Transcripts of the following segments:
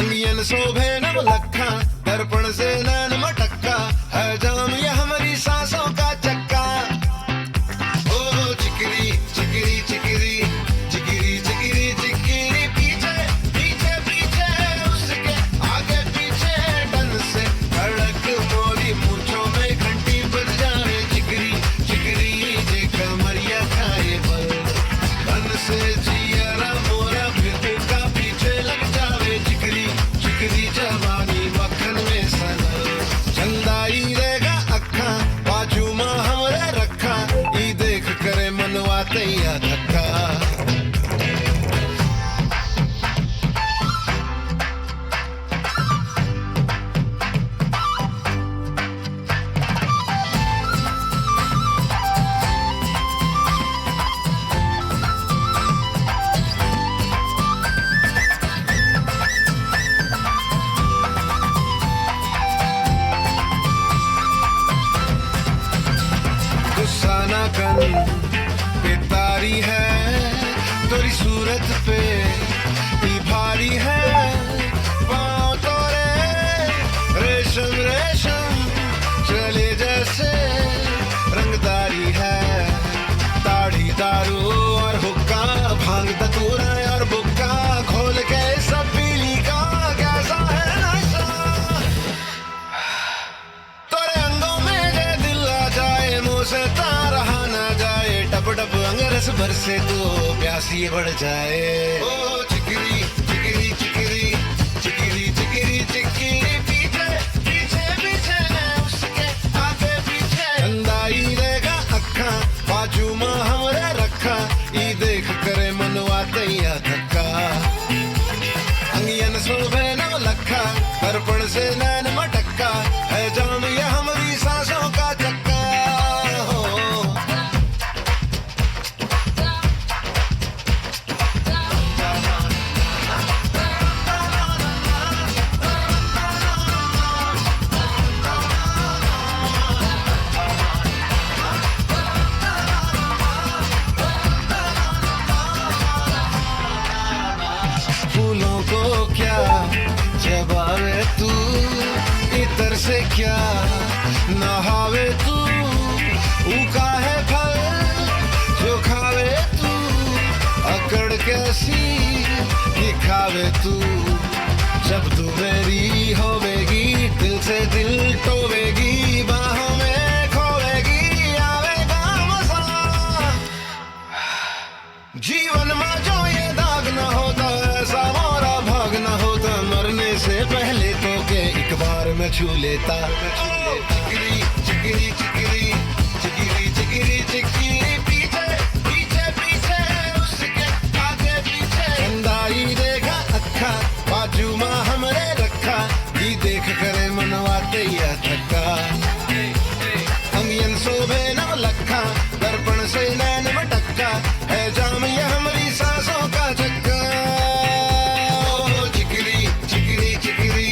अंगियन शोभे नव लखा, दर्पण से नैन मटक्का, है जाम ये हमारी सांसों का चक्का। ओ चिकरी चिकरी चिकरी चिकरी चिकरी चिकरी, पीछे पीछे पीछे उसके आगे पीछे डन से धड़क मोरी मूंछों में घंटी बज जाए। चिकरी चिकरी जे कमरिया खाए बल, डन से जियरा मोरा फिर का पीछे लग जावे। चिकरी चिकरी जवानी मक्खन में सनल, चंदाई रहेगा अखा बाजू मां हमरे रखा, ई देख करे मनवा तैया धक्का। गुस्सा ना कर बेतारी है, तेरी सूरत पे भी भारी है। पाँव तोरे रेशम रेशम चले जैसे रंगदारी है। दाढ़ी दारू और हुक्का, भांग धतूरा और बुक्का, खोल के सब पीली का कैसा है नशा। तोरे अंगों में जे दिल आ जाए, मुंह से रहा ना जाए, टप टप अंगरस बरसे तो प्यासी बढ़ जाए। ओ चिकरी चिकरी चिकरी चिकरी चिकरी चिकरी, पीछे पीछे पीछे उसके आगे पीछे अंदाई रहेगा अखा बाजू मां हमरे रखा, ई देख करे मनवा तैया धक्का। अंगियन शोभे नव लखा, दर्पण से नैन मटक्का, है जाम ये हमारी सांसों का चक्का। फूलों को क्या जबावे तू, इतर से क्या नहावे तू, उका है फल जो खावे तू, अकड़ कैसी दिखावे तू। जब तू मेरी होवेगी, दिल से दिल टोवेगी, बाहों में खोवेगी, आवेगा मजा। जीवन में जो ये दाग न होता, ऐसा मोरा भाग न होता, मरने से पहले तो के एक बार मैं छू लेता। चिकरी चिकरी चिकरी चिकरी चिकरी चिकरी, पीछे पीछे पीछे उसके आगे पीछे चंदाई देगा अखा बाजू मां हमरे रखा, ई देख करे मनवा तैया धक्का। अंगियन शोभे नव लखा, दर्पण से नैन मटक्का, है जाम ये हमारी सांसों का चक्का। ओ चिकरी चिकरी चिकरी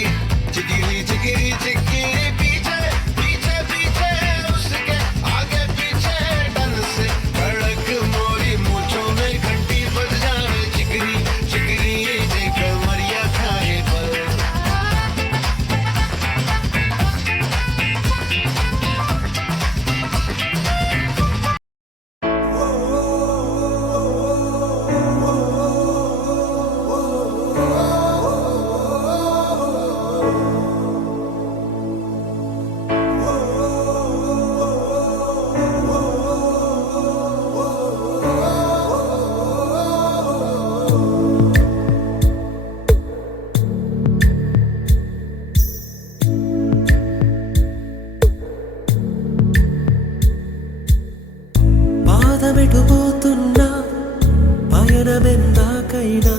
चिकरी चिकरी चिकरी, पीछे पीछे पीछे उसके आगे पीछे डन से धड़क मोरी मूंछों में घंटी बज जाए। चिकरी चिकरी जे कमरिया खाए बल। పాదమెటుపోతున్నా పయనమెందాకైనా,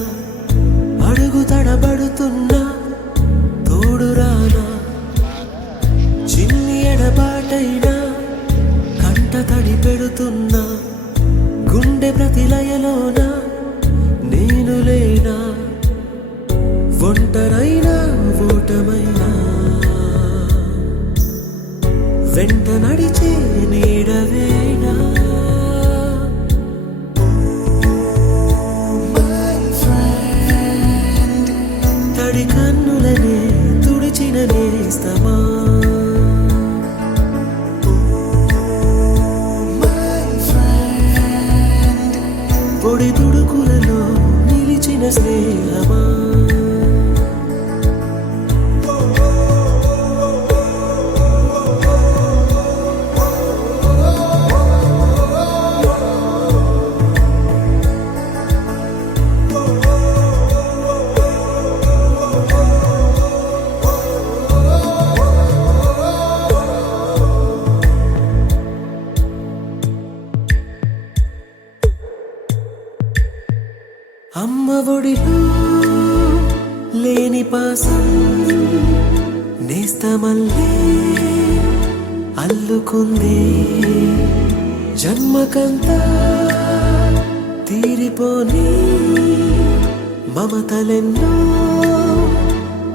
అడుగు తడబడుతున్నా తోడురానా, చిన్ని ఎడబాటైనా కంట తడి పెడుతున్నా, గుండె ప్రతిలయలోన నేను లేనా, ఒంటరైనా ఓటమైనా వెంట నడిచే నీడవేనా. తడి కన్ను నేస్తమా పొడి తుడుకులలో నిలిచిన స్నేహమా అమ్మ ఒడిలో లేని పాసం నేస్తమల్లే అల్లుకుంది జన్మకంతా తీరిపోని మమతలెన్నో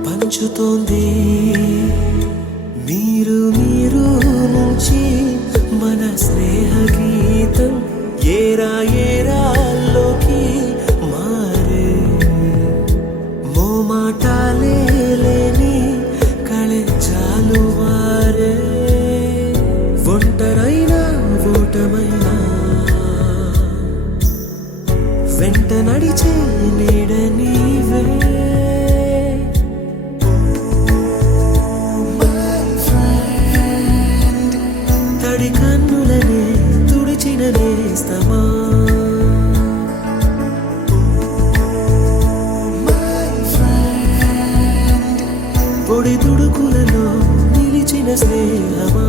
పంచుతోంది మీరు నుంచి మన స్నేహ గీతం ఏరా ఏరాల్లోకి మారే మోమాటాలే లేని కళెచ్చాలు వారే ఒంటరైనా ఓటమైనా వెంట నడిచే నీడ నీవే తడి కన్నులనే తుడిచిన నేస్తమా పొడి తుడుకులలో నిలిచిన స్నేహమా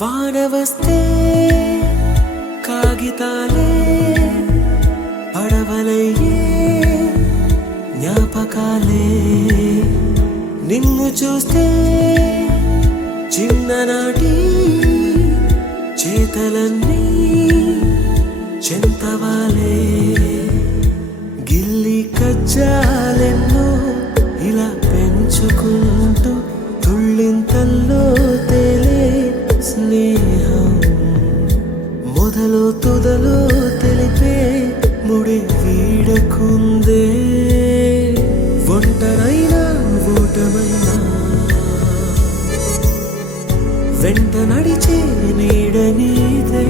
వాన వస్తే కాగితాలే పడవలయ్యే జ్ఞాపకాలే నిన్ను చూస్తే చిన్ననాటి చేతలన్నీ చెంతవాలే గిల్లి కజ్జాలెన్నో ఇలా పెంచుకుంటూ తుళ్ళింతల్లో తేలే స్నేహం మొదలు తొదలు తెలిపే ముడి వీడకుందే ఒంటరైనా ఓటమైనా వెంట నడిచే నీడ నీదే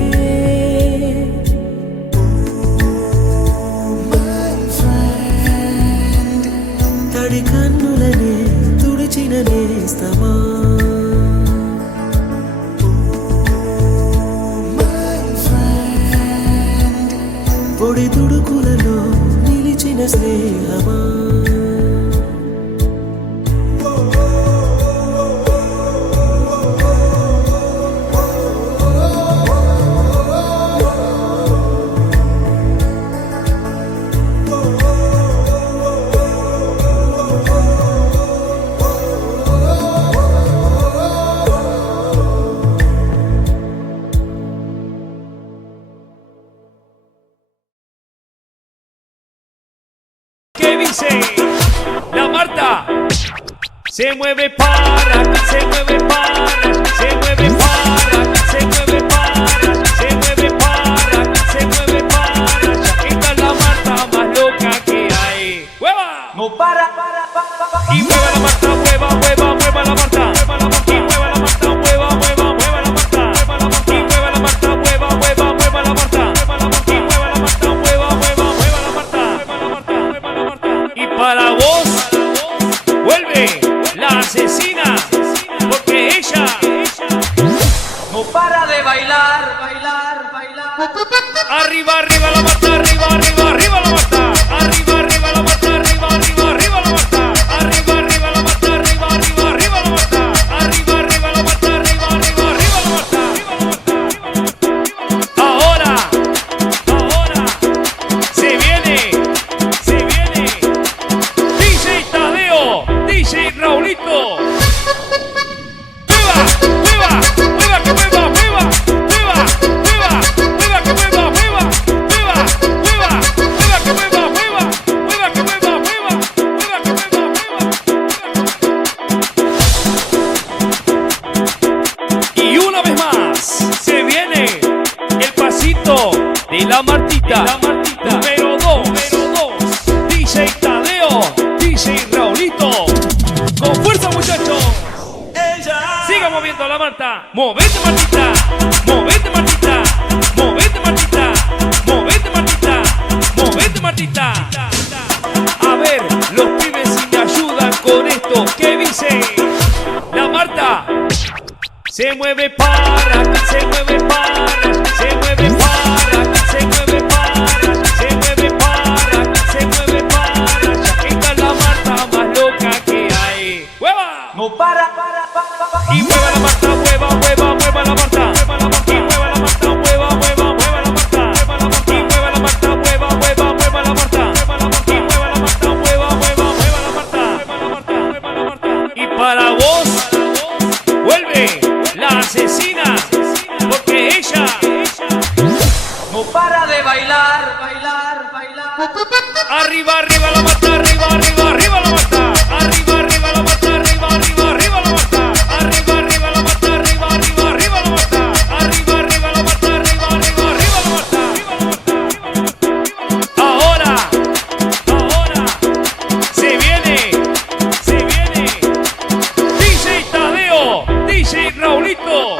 తడి కన్నులనే తుడిచిన నేస్తమా పొడి తుడుకులలో నిలిచిన స్నేహమా ¿Qué dice? La Marta se mueve para, se mueve para, se mueve para, se mueve para, se mueve para, se mueve para. Esta es la Marta más loca que hay. ¡Hueva! No para. Y mueva la Marta, mueva, mueva, mueva la Marta. Y mueva la Marta, mueva, mueva, mueva la Marta. Y mueva la Marta, mueva, mueva, mueva la Marta. Y mueva la Marta, mueva, mueva, mueva la Marta. Y para vos vuelve la asesina, porque ella no para de bailar, bailar, bailar. Arriba, arriba la Marta, arriba, arriba, arriba la Marta. Arriba, arriba la Marta, arriba, arriba, arriba la Marta. Arriba, arriba la Marta, arriba, arriba, arriba la Marta. Arriba, arriba la Marta, arriba, arriba, arriba la Marta. Ahora se viene. DJ Tadeo, DJ Raulito. ¡Mueva, mueva, mueva, que mueva, mueva, mueva, mueva! la Martita. Número 2, DJ Tadeo, DJ Raulito. Con fuerza, muchachos. Siga moviendo la Marta. Movete, Martita. Movete, Martita. Movete, Martita. Movete, Martita. Movete, Martita. A ver, los pibes si me ayudan con esto. ¿Qué dice? La Marta. Se mueve para, se mueve para, se mueve para, se mueve para, se mueve para, se mueve para. Esta es la Marta más loca que hay. ¡Hueva! No para. Y mueva la Marta, mueva, mueva, mueva la Marta. Y mueva la Marta, mueva, mueva, mueva la Marta. Y mueva la Marta, mueva, mueva, mueva la Marta. Y mueva la Marta, mueva, mueva, mueva la Marta. Y para vos, vuelve la asesina, porque ella No para de bailar. arriba, arriba la Marta, arriba, arriba, arriba la Marta. Arriba, arriba la Marta, arriba, arriba, arriba la Marta. Arriba, arriba la Marta, arriba, arriba, arriba la Marta. Arriba, arriba la Marta, arriba, arriba, arriba la Marta. Ahora, se viene DJ Tadeo, DJ Raulito.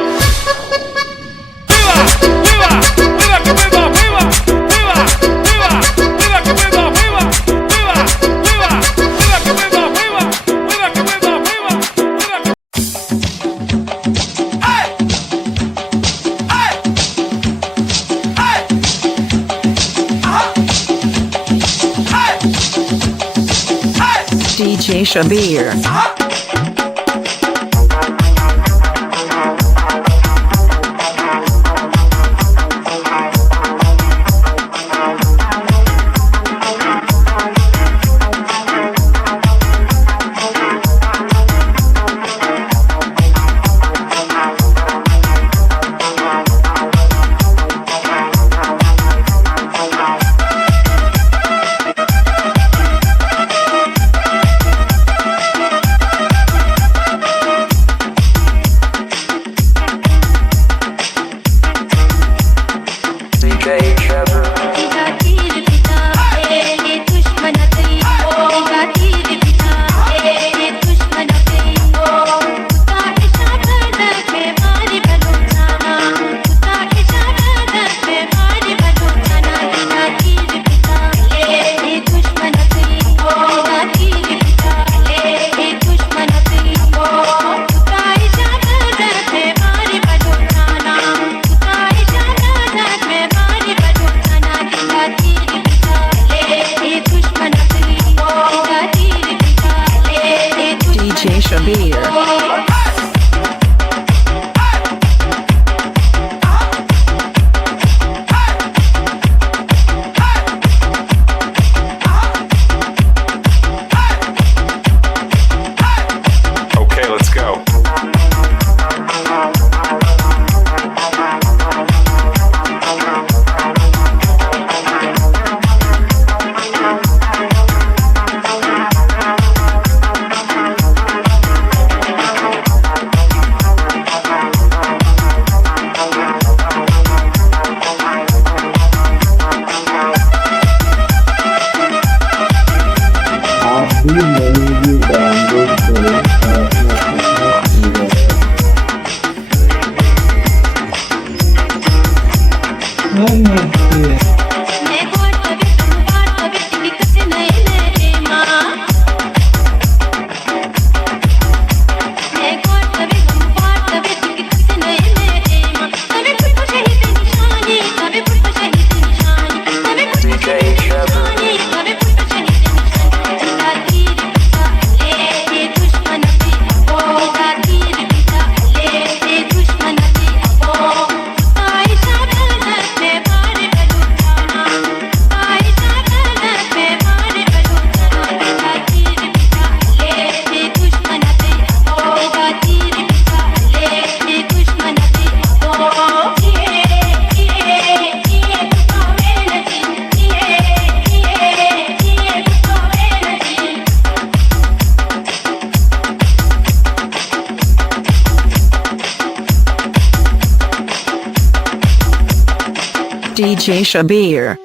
¡Mueva, mueva, mueva, que mueva, mueva, mueva, mueva, mueva, que mueva, mueva, mueva, mueva, mueva, que mueva, mueva, mueva, que mueva, mueva, mueva, que... ¡Ay! ¡Ay! ¡Ay! ¡Ajá! ¡Ay! ¡Ay! DJ Shabir. ¡Ajá! DJ Shabir.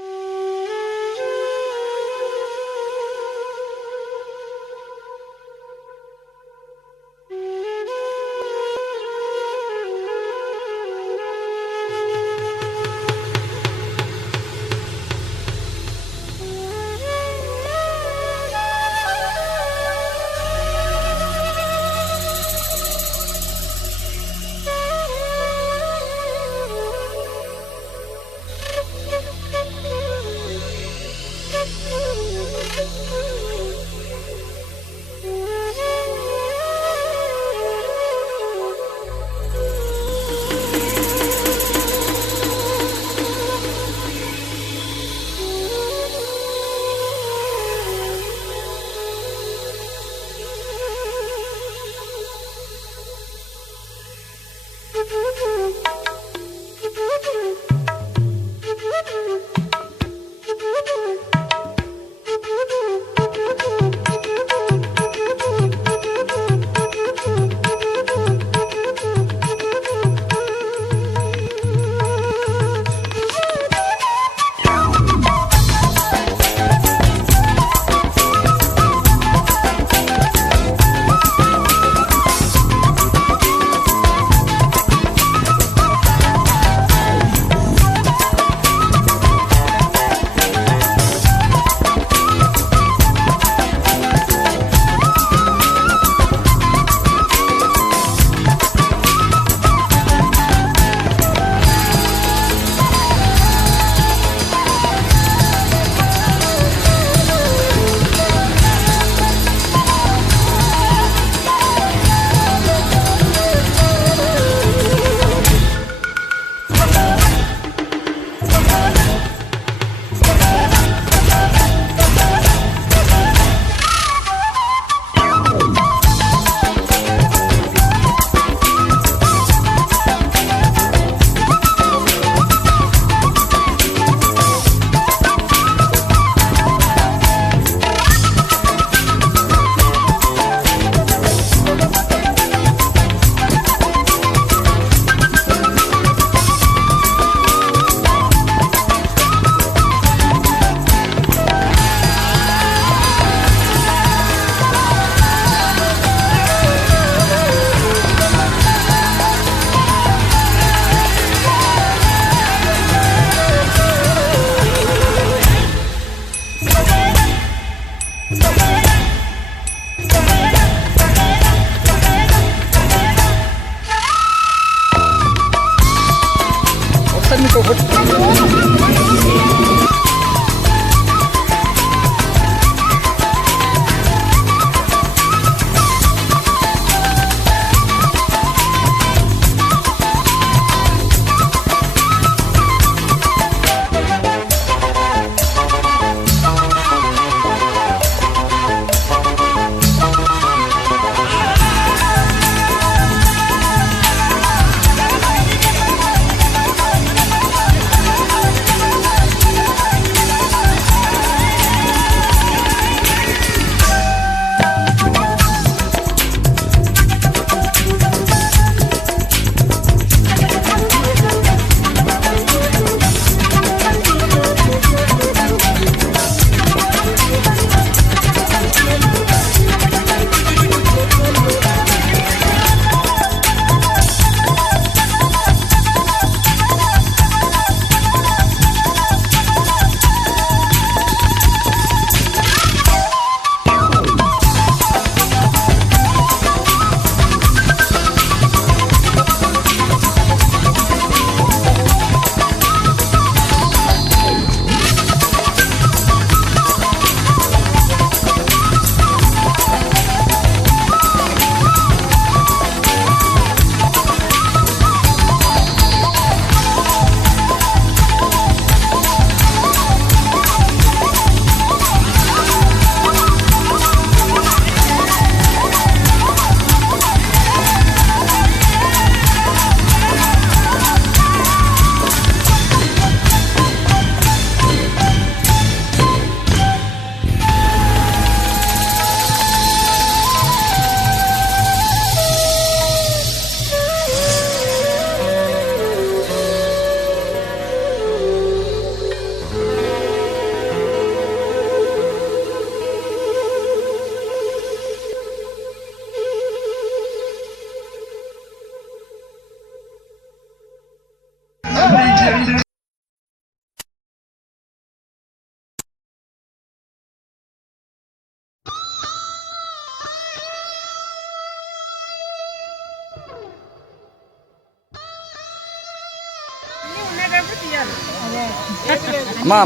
అమ్మా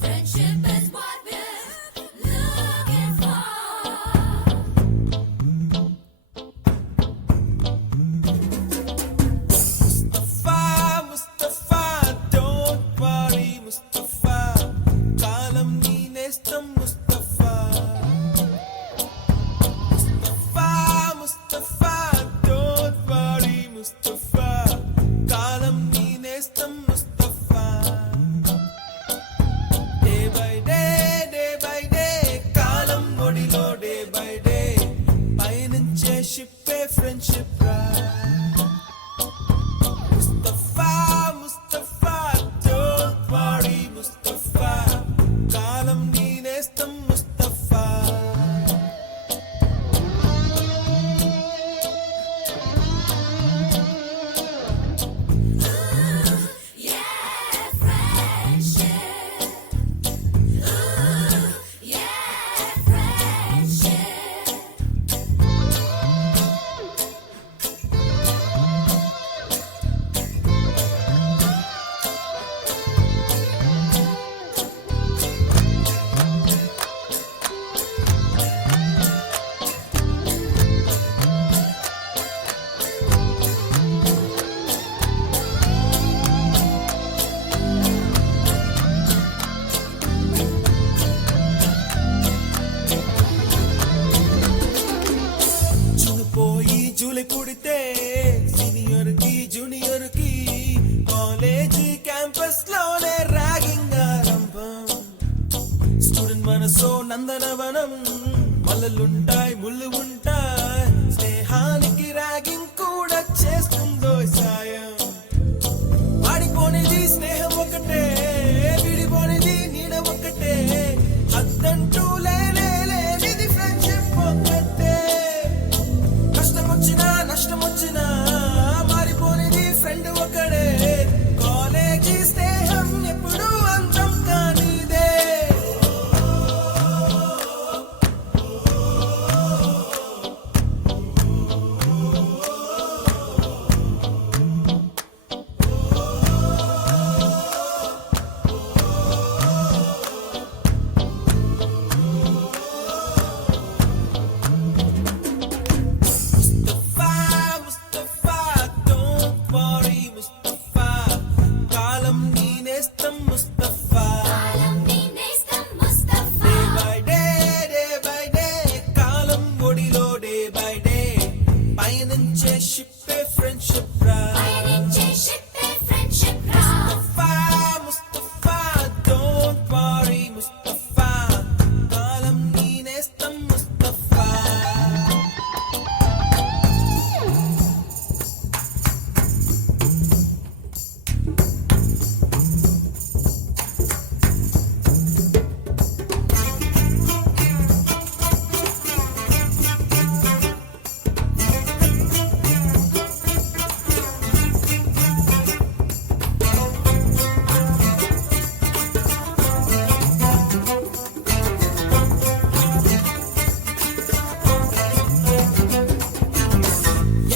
Friendship is what we're looking for. Mustafa, don't worry, Mustafa. Kalam nee nestam, Mustafa. Mustafa, don't worry, Mustafa. Kalam nee nestam, Mustafa. Day by day, kalam odilo day by day. పయనించే షిప్పే friendship రా. Mustafa, don't worry, Mustafa. కాలం నీ నేస్తం, Mustafa. పోయి July కుడితే senior కి junior కి college campus లోనే ragging ఆరంభం. స్టూడెంట్ మనసో నందనవనం, మల్లలుంటాయి ముళ్ళు ఉంటాయి, స్నేహానికి ర్యాగింగ్ కూడా చేస్తుందో సాయం. వాడిపోనిది స్నేహం ఒకటే, విడిపోనిది నీడ ఒకటే, అద్దంటూ లేనిది ఫ్రెండ్షిప్ ఒకటే. కష్టం వచ్చినా నష్టం వచ్చినా మారిపోనిది ఫ్రెండ్ ఒకడే, కాలేజీ స్నేహం ఎప్పుడు అంతం కానిదే. Mustafa, don't worry, Mustafa. కాలం నీ నేస్తం, Mustafa. Day by day, కాలం ఒడిలో day by day. పయనించే షిప్పే ఫ్రెండ్షిప్ రా. Mustafa, don't worry, Mustafa. కాలం నీ నేస్తం, Mustafa.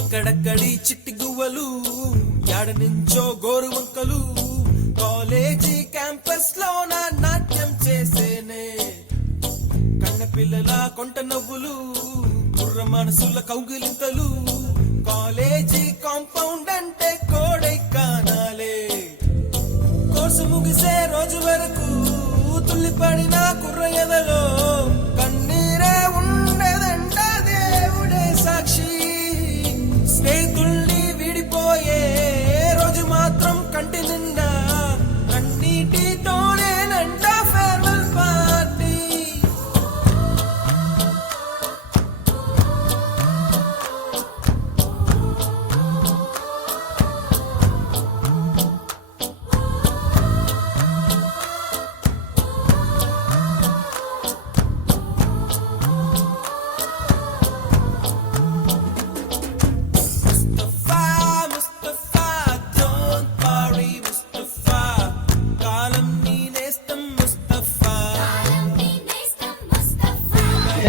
ఎక్కడక్కడి చిట్టి గువ్వలు, యాడ నుంచో గోరు వంకలు, కాలేజీ క్యాంపస్ లోన నాట్యం చేసేనే. కన్న పిల్లల కొంట నవ్వులు, కుర్ర మనసుల కౌగిలింతలు, కాలేజీ కాంపౌండ్ అంటే కోడై కానాలే. కోర్సు ముగిసే రోజు వరకు తుల్లిపడిన కుర్ర ఎదలో కన్నీరే ఉండదంట, దేవుడే సాక్షి. స్నేహితుల్ని విడిపోయే రోజు మాత్రం కంటి నిండా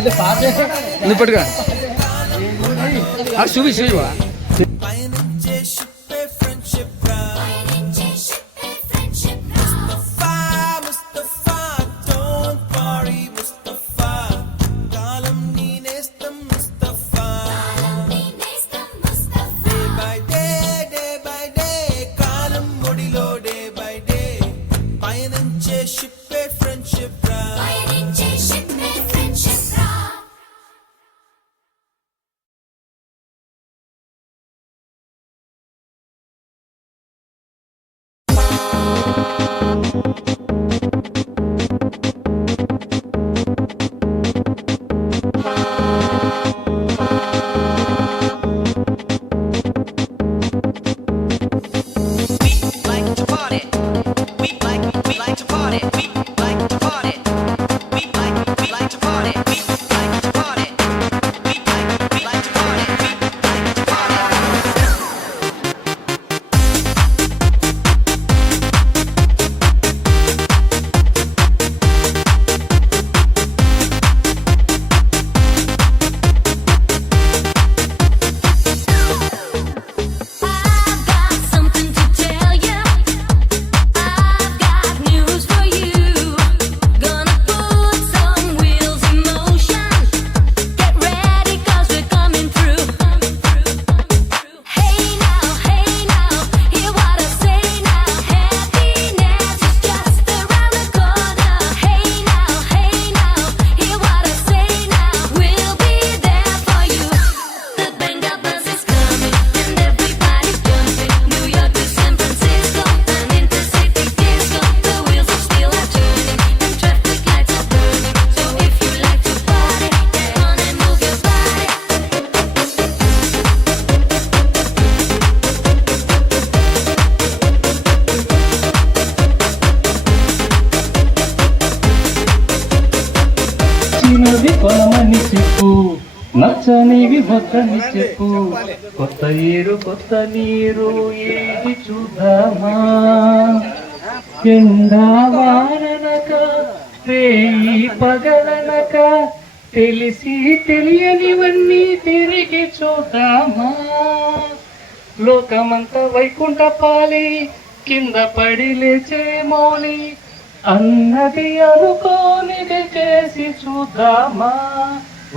నువ్వు పట్టుగా చూపి చూపివా పయనించే షిప్పే ఫ్రెండ్షిప్ రా ముస్తఫా డోంట్ వరీ ముస్తఫా కాలం నీ నేస్తం ముస్తఫా డే బై డే కాలం ఒడిలో డే బై డే పయనించే షిప్పే ఫ్రెండ్షిప్ రా కొనమని చెప్పు, నచ్చనివి వద్దని చెప్పు. కొత్త ఏరు కొత్త నీరు ఏది చూద్దామా. ఎండా వాననక రేయి పగలనక తెలిసి తెలియనివన్నీ తిరిగి చూద్దామా. లోకమంతా వైకుంఠ పాలి కింద పడి లేచే మౌలి అన్నది అనుకోనిది చేసి చూద్దామా.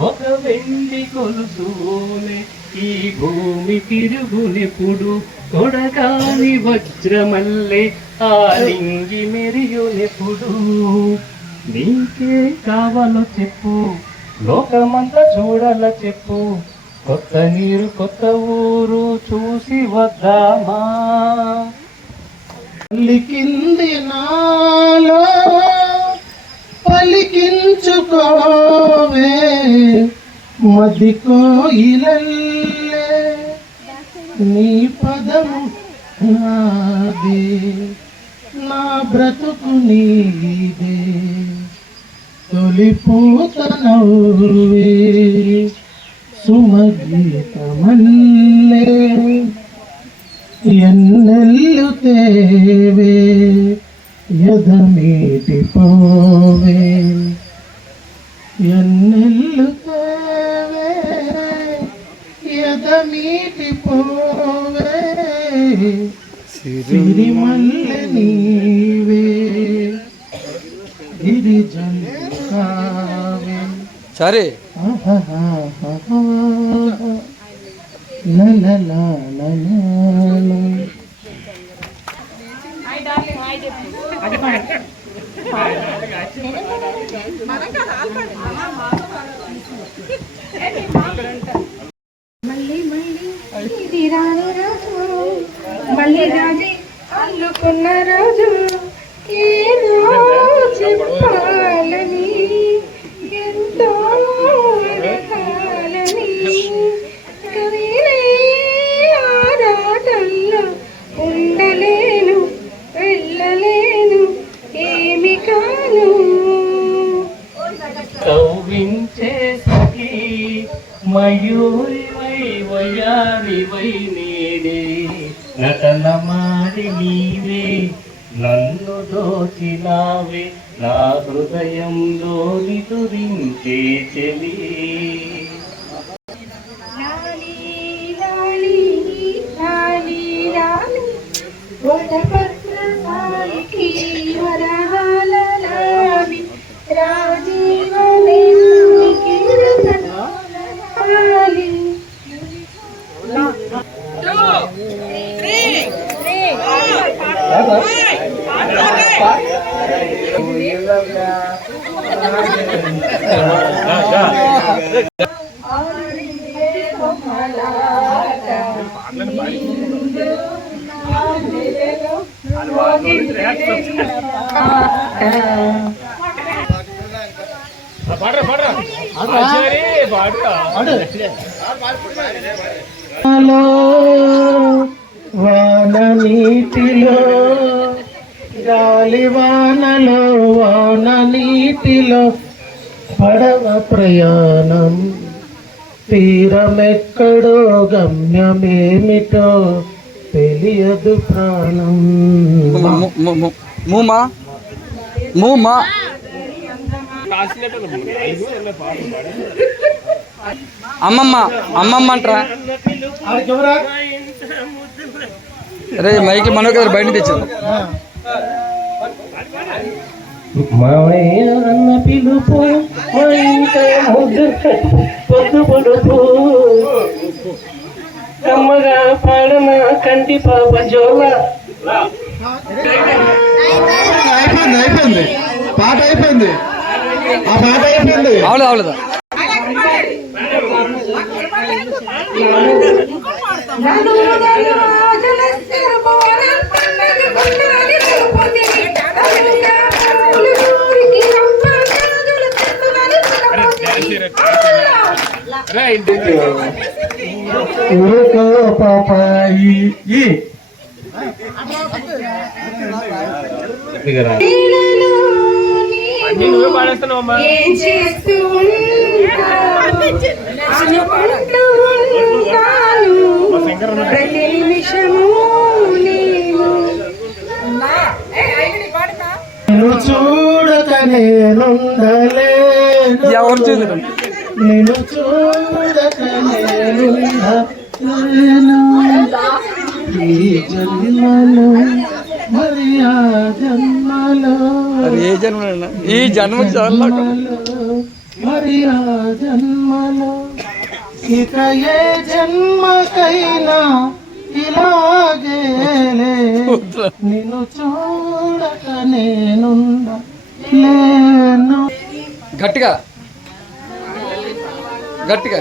ఒక వెండి కొలుసునే ఈ భూమి తిరుగునెప్పుడు కొడగాని వజ్రమల్లే ఆ లింగి మెరియునెప్పుడు. నీకే కావాలో చెప్పు, లోకమంతా చూడాల చెప్పు. కొత్త నీరు కొత్త ఊరు చూసి వద్దామా. పలికింది నాలో పలికించుకోవే మది కోయిలల్లే నీ పదము నాదే నా బ్రతుకు నీదే. తొలి పూత నవ్వే సుమగీతమల్లే ఎన్నెల్లు తేవే ఎదమీటి పోవే. ఎన్నెల్లు తేవే ఎదమీటి పోవే. సిరిమల్లె నీవే గిరిజన కావే. సరే la la la la la. ఇది రాని రోజు మళ్ళీ రాజీ అల్లుకున్న రోజు ఏదో చెప్పాలని ఎంతో రకాలని కవిలే ఆరాటంలో ఉండలేను వెళ్ళలేను ఏమి కాను. కవ్వించే సఖీ మయూరివై వయారివై నేనే నటన మాడి నీవే నన్ను దోచినావే నా హృదయంలో నిదురించే చెలి. లాలి లాలి లాలి లాలి వటపత్రసాలికి వరహాల లాలి రాజీవనేనికి రతనాలి. వాన నీటిలో గాలి వానలో వాన నీటిలో పడవ ప్రయాణం తీరమెక్కడో గమ్యమేమిటో తెలియదు ప్రాణం. మూమా మూమా అమ్మమ్మ అమ్మమ్మ అంటారా? అరే మైకి మనోకి బయట తెచ్చారు. మామయ్య అన్న పిలుపు మా ఇంట పొద్దు పొడుపు కమ్మగా పాడన కంటి పాప జోల. అయిపోయింది పాట అయిపోయింది. ఆ పాట అయిపోయింది. అవలేదు అవలేదా? పాపాయి ఏం చేస్తూ అనుకుంటూ ఉంటాను ప్రతి నిమిషము నేను. నిన్ను చూడక నేనుండలేను. ఎవరు చూసారు? నిన్ను చూడక నేనుండలేను. ఈ జన్మలో మరి ఆ జన్మలో ఏ జన్మ ఈ జన్మ చాలా మరి ఆ జన్మలో ఇక ఏ జన్మకైనా ఇలాగేలే నిన్ను చూడక నేనుండలేను. గట్టిగా గట్టిగా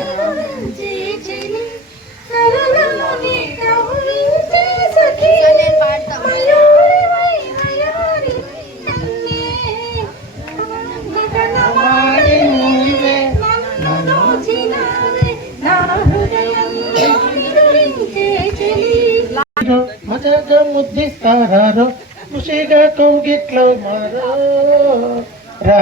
మజాగా ముద్దిస్తారో ఖుషిగా కౌగిట్లో మారో రా.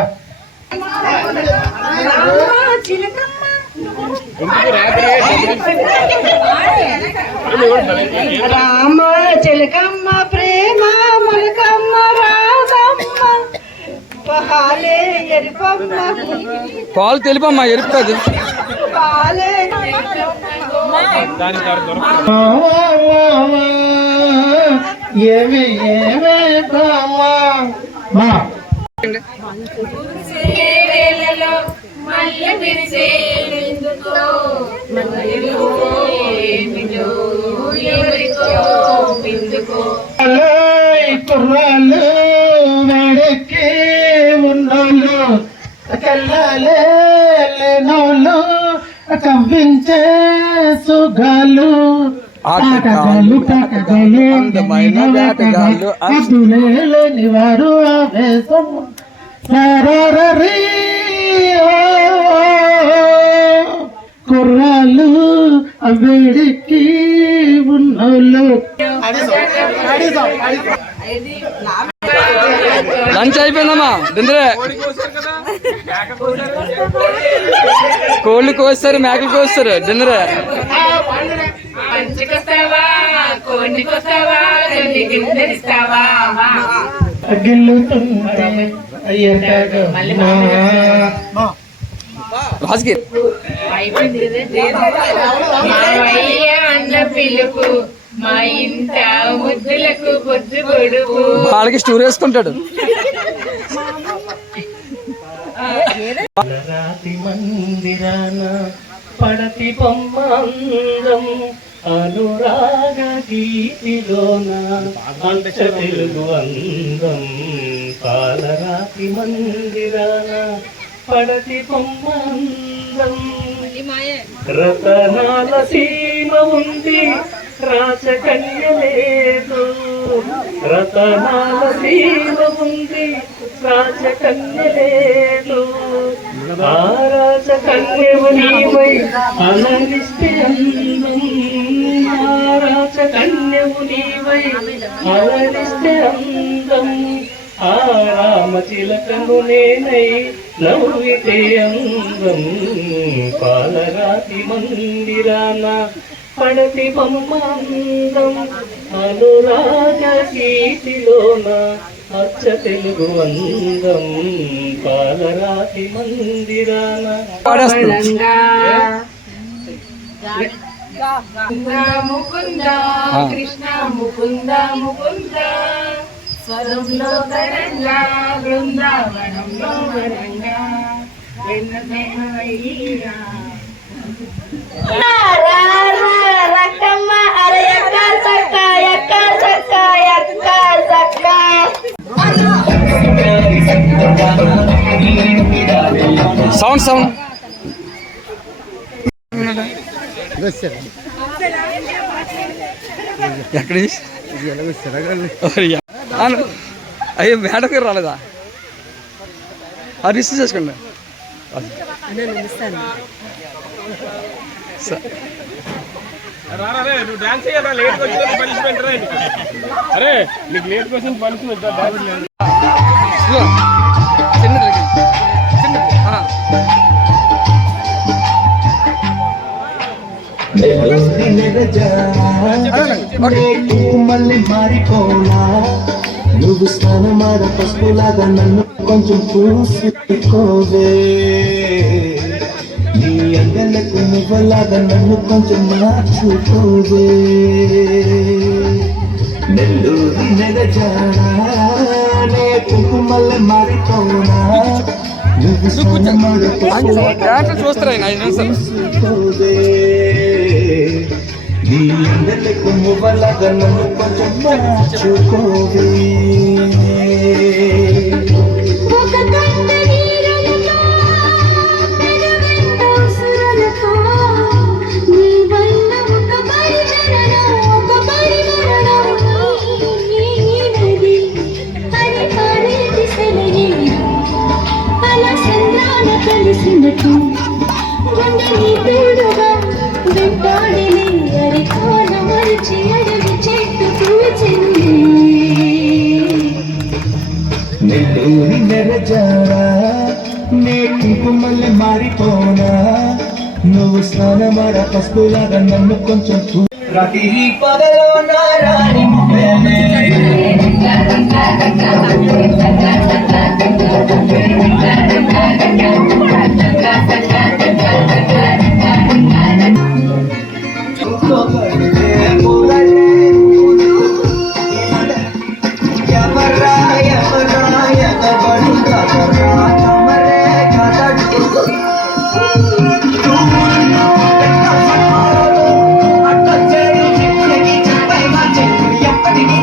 రామ చిలకమ్మ ప్రేమ మలకమ్మ రామమ్మ పాలే ఎరుపమ్మ పాలు తెలిపమ్మా ఎరుపు కాదు. పాలే ఏమి ఏమే బామా వేళలో మల్లె విరిసే ఎందుకో ఏమిటో ఎవరికో బిందుకో కుర్రాళ్ళు వేడెక్కి ఉన్నోళ్ళు కల్లాలే లేనోళ్ళు కవ్వించే సుగాలు ఆటగాళ్ళు అందమైన వేటగాళ్ళు లేని వారు ఆవేశం కుర్రాళ్ళు వేడికి ఉన్నోళ్ళు. లంచ్ అయిపోయిందమ్మా దిందరే. కోళ్ళు కోస్తారు మేకలు కోస్తారు డిన్నరే. పంచుకొస్తావా కోడికొస్తావా తల్లి కిందరిస్తావా గిల్లుతుంటే అయ్యటమ్మా రాజకీయ మావయ్య అన్న పిలుపు మా ఇంట ముద్దులకు పొద్దు పొడుపు వాళ్ళకి స్టోర్ వేసుకుంటాడు. రాతి మందిరాన పడతి బొమ్మందం అనురాగ గీతిలోన అంచ తెలుగు అందం పాలరాతి మందిరాన పడతి బొమ్మందం రతనాల సీమ ఉంది రాజకన్య లేదు రతనాల సీమ ఉంది రాజకన్య లేదు ఆ రాజకన్యవు నీవై అలరిస్తే అందం ఆ రాజకన్యవు నీవై అలరిస్తే అందం ఆ రామచిలకను నేనై నవ్వితే అందం పాలరాతి మందిరాన పడతి బొమ్మందం అనురాగ గీతిలోన అచ్చ తెలుగు అందం పాలరాతి మందిరాన ముకుంద కృష్ణ ముకుంద ముకుంద స్వరంలో తరంగా బృందావనంలో వరంగా రక్కమ్మ అరే ఎక్క సక్క ఎక్క సక్క ఎక్క సక్క సౌండ్ సౌండ్ ఎక్కడ అయ్యో మేడకి రాలేదా అది రిసీవ్ చేసుకోండి. నువ్వు డాన్స్ చేయరా, లేట్ వచ్చిన పనిష్మెంట్ రా. అరే నీకు లేట్ వచ్చిన పనిష్మెంట్ మళ్ళీ మారిపోనా నువ్వు స్నానమాడ పసుపులాగా నన్ను కొంచెం పూసుకోవే నీ అంగలకు నువ్వలాగా నన్ను కొంచెం మార్చుకోవే నెల్లూరి నెలజానే కుంకుమల్లె మారిపోనా నువ్వు స్నానమాడ చూస్తారా 5 నిమిషాలు నీ అందలకు మువ్వలాగా నన్ను కొంచెం మార్చుకోవే నెల్లూరి నెరజారా నే కుంకుమల్లె మారిపోనా నువ్వు స్నానమాడ పసుపులాగా నన్ను కొంచెం ప్రతి పదలో నారాణి ఎప్పటికీ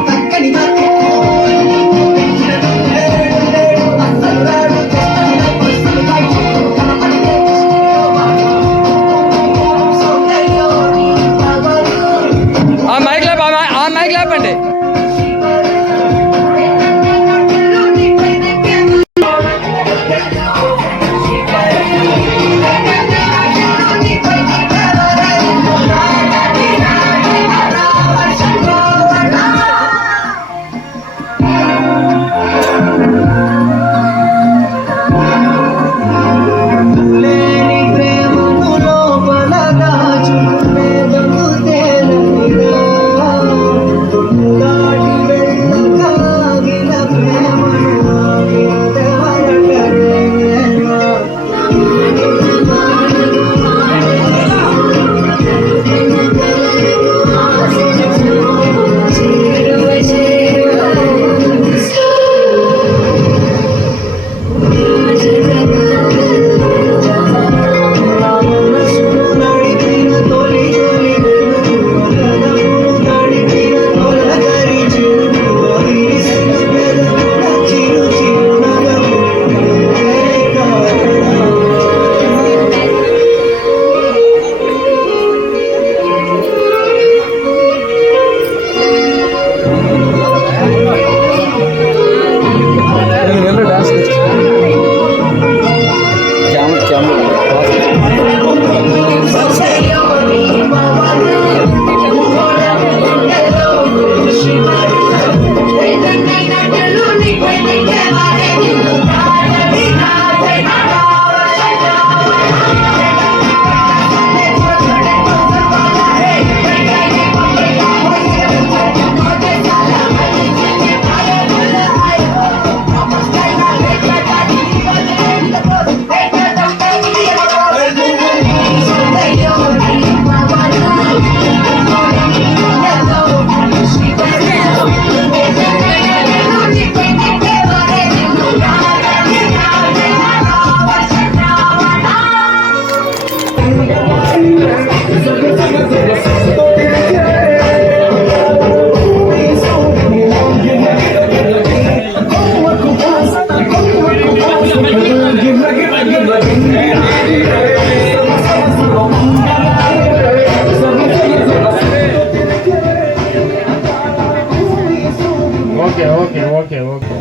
ఓకే ఓకే ఓకే ఓకే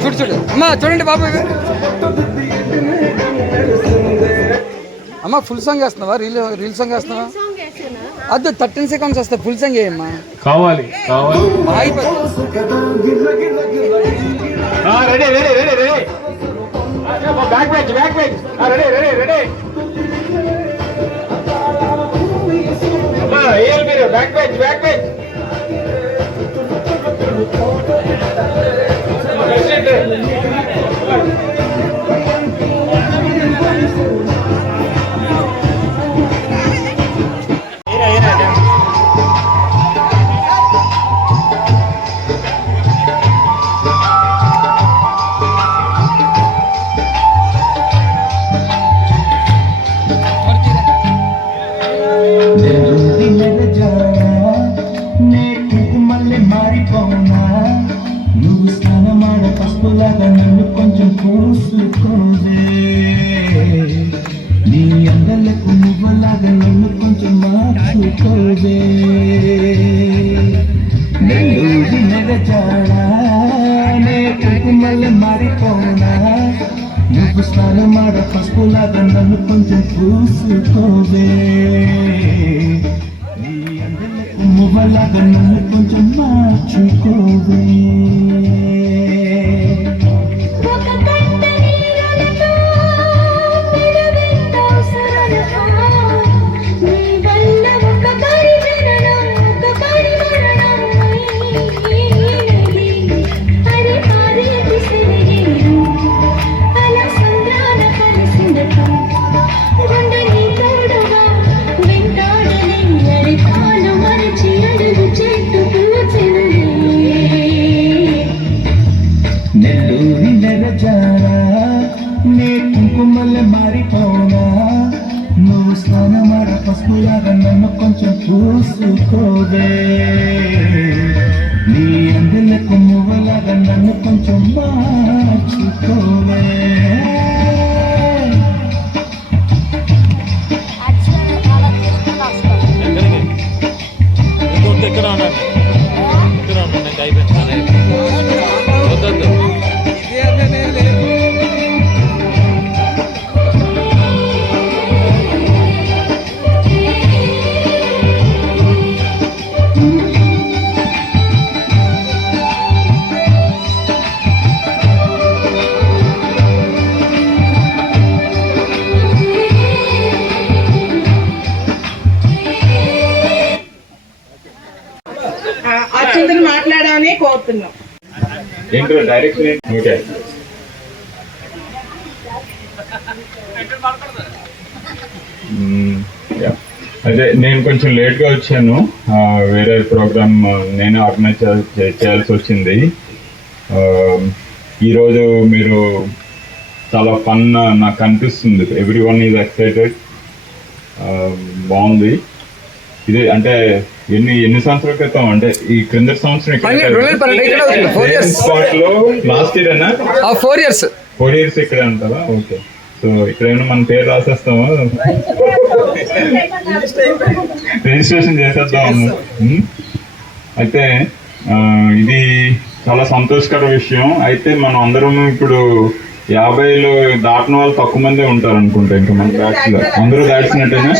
చూడు చూడు అమ్మా చూడండి బాబు ఇవి. అమ్మా ఫుల్ సాంగ్ వేస్తున్నావా రీల్ సాంగ్ వేస్తున్నావా అదే 13 seconds వస్తాయి ఫుల్ సాంగ్ వేయమ్మా కావాలి కావాలి ready ready ready ready back back back back ready ready ready అమ్మా ఏల్ మీరు బ్యాక్ బ్యాక్ బ్యాక్ బ్యాక్ మారిపోనా నువ్వు స్నానమాడ పసుపులాగా నన్ను కొంచెం పూసుకోవే నీ అందలకు నువ్వులాగా నన్ను కొంచెం మార్చుకోవే నెల్లూరి నెగజాడా నే కుంకుమల్లె మారిపోనా నువ్వు స్నానమాడ పసుపులాగా నన్ను కొంచెం పూసుకోవే మువ్వలాగా నన్ను కొంచెం మార్చుకోవే నెల్లూరి నెరజారా నే కుంకుమల్లె మారిపోనా నువ్వు స్నానమాడ పసుపులాగా నన్ను కొంచెం పూసుకోవే నీ అందులకు మువ్వలాగా నన్ను కొంచెం మార్చుకోవే అత్యంతను మాట్లాడాలని కోరుతున్నాం. ఏంటో డైరెక్షన్ ఓకే అదే నేను కొంచెం లేట్గా వచ్చాను వేరే ప్రోగ్రామ్ నేను ఆర్గనైజ్ చేయాల్సి వచ్చింది ఈరోజు మీరు చాలా ఫన్ నాకు అనిపిస్తుంది ఎవ్రీ వన్ ఈజ్ ఎక్సైటెడ్ బాగుంది ఇది అంటే ఎన్ని సంవత్సరాల క్రితం అంటే ఈ క్రింద సంవత్సరం స్పాట్ లో లాస్ట్ ఇయర్ అన్నా 4 years ఇక్కడ అంటారా ఓకే సో ఇక్కడ ఏమైనా మన పేరు రాసేస్తామా రిజిస్ట్రేషన్ చేసేద్దాము అయితే ఇది చాలా సంతోషకర విషయం అయితే మనం అందరం ఇప్పుడు 50లో దాటిన వాళ్ళు తక్కువ మందే ఉంటారు అనుకుంటా ఇంకా మన బ్యాచ్ లో అందరూ దాటినట్టేనా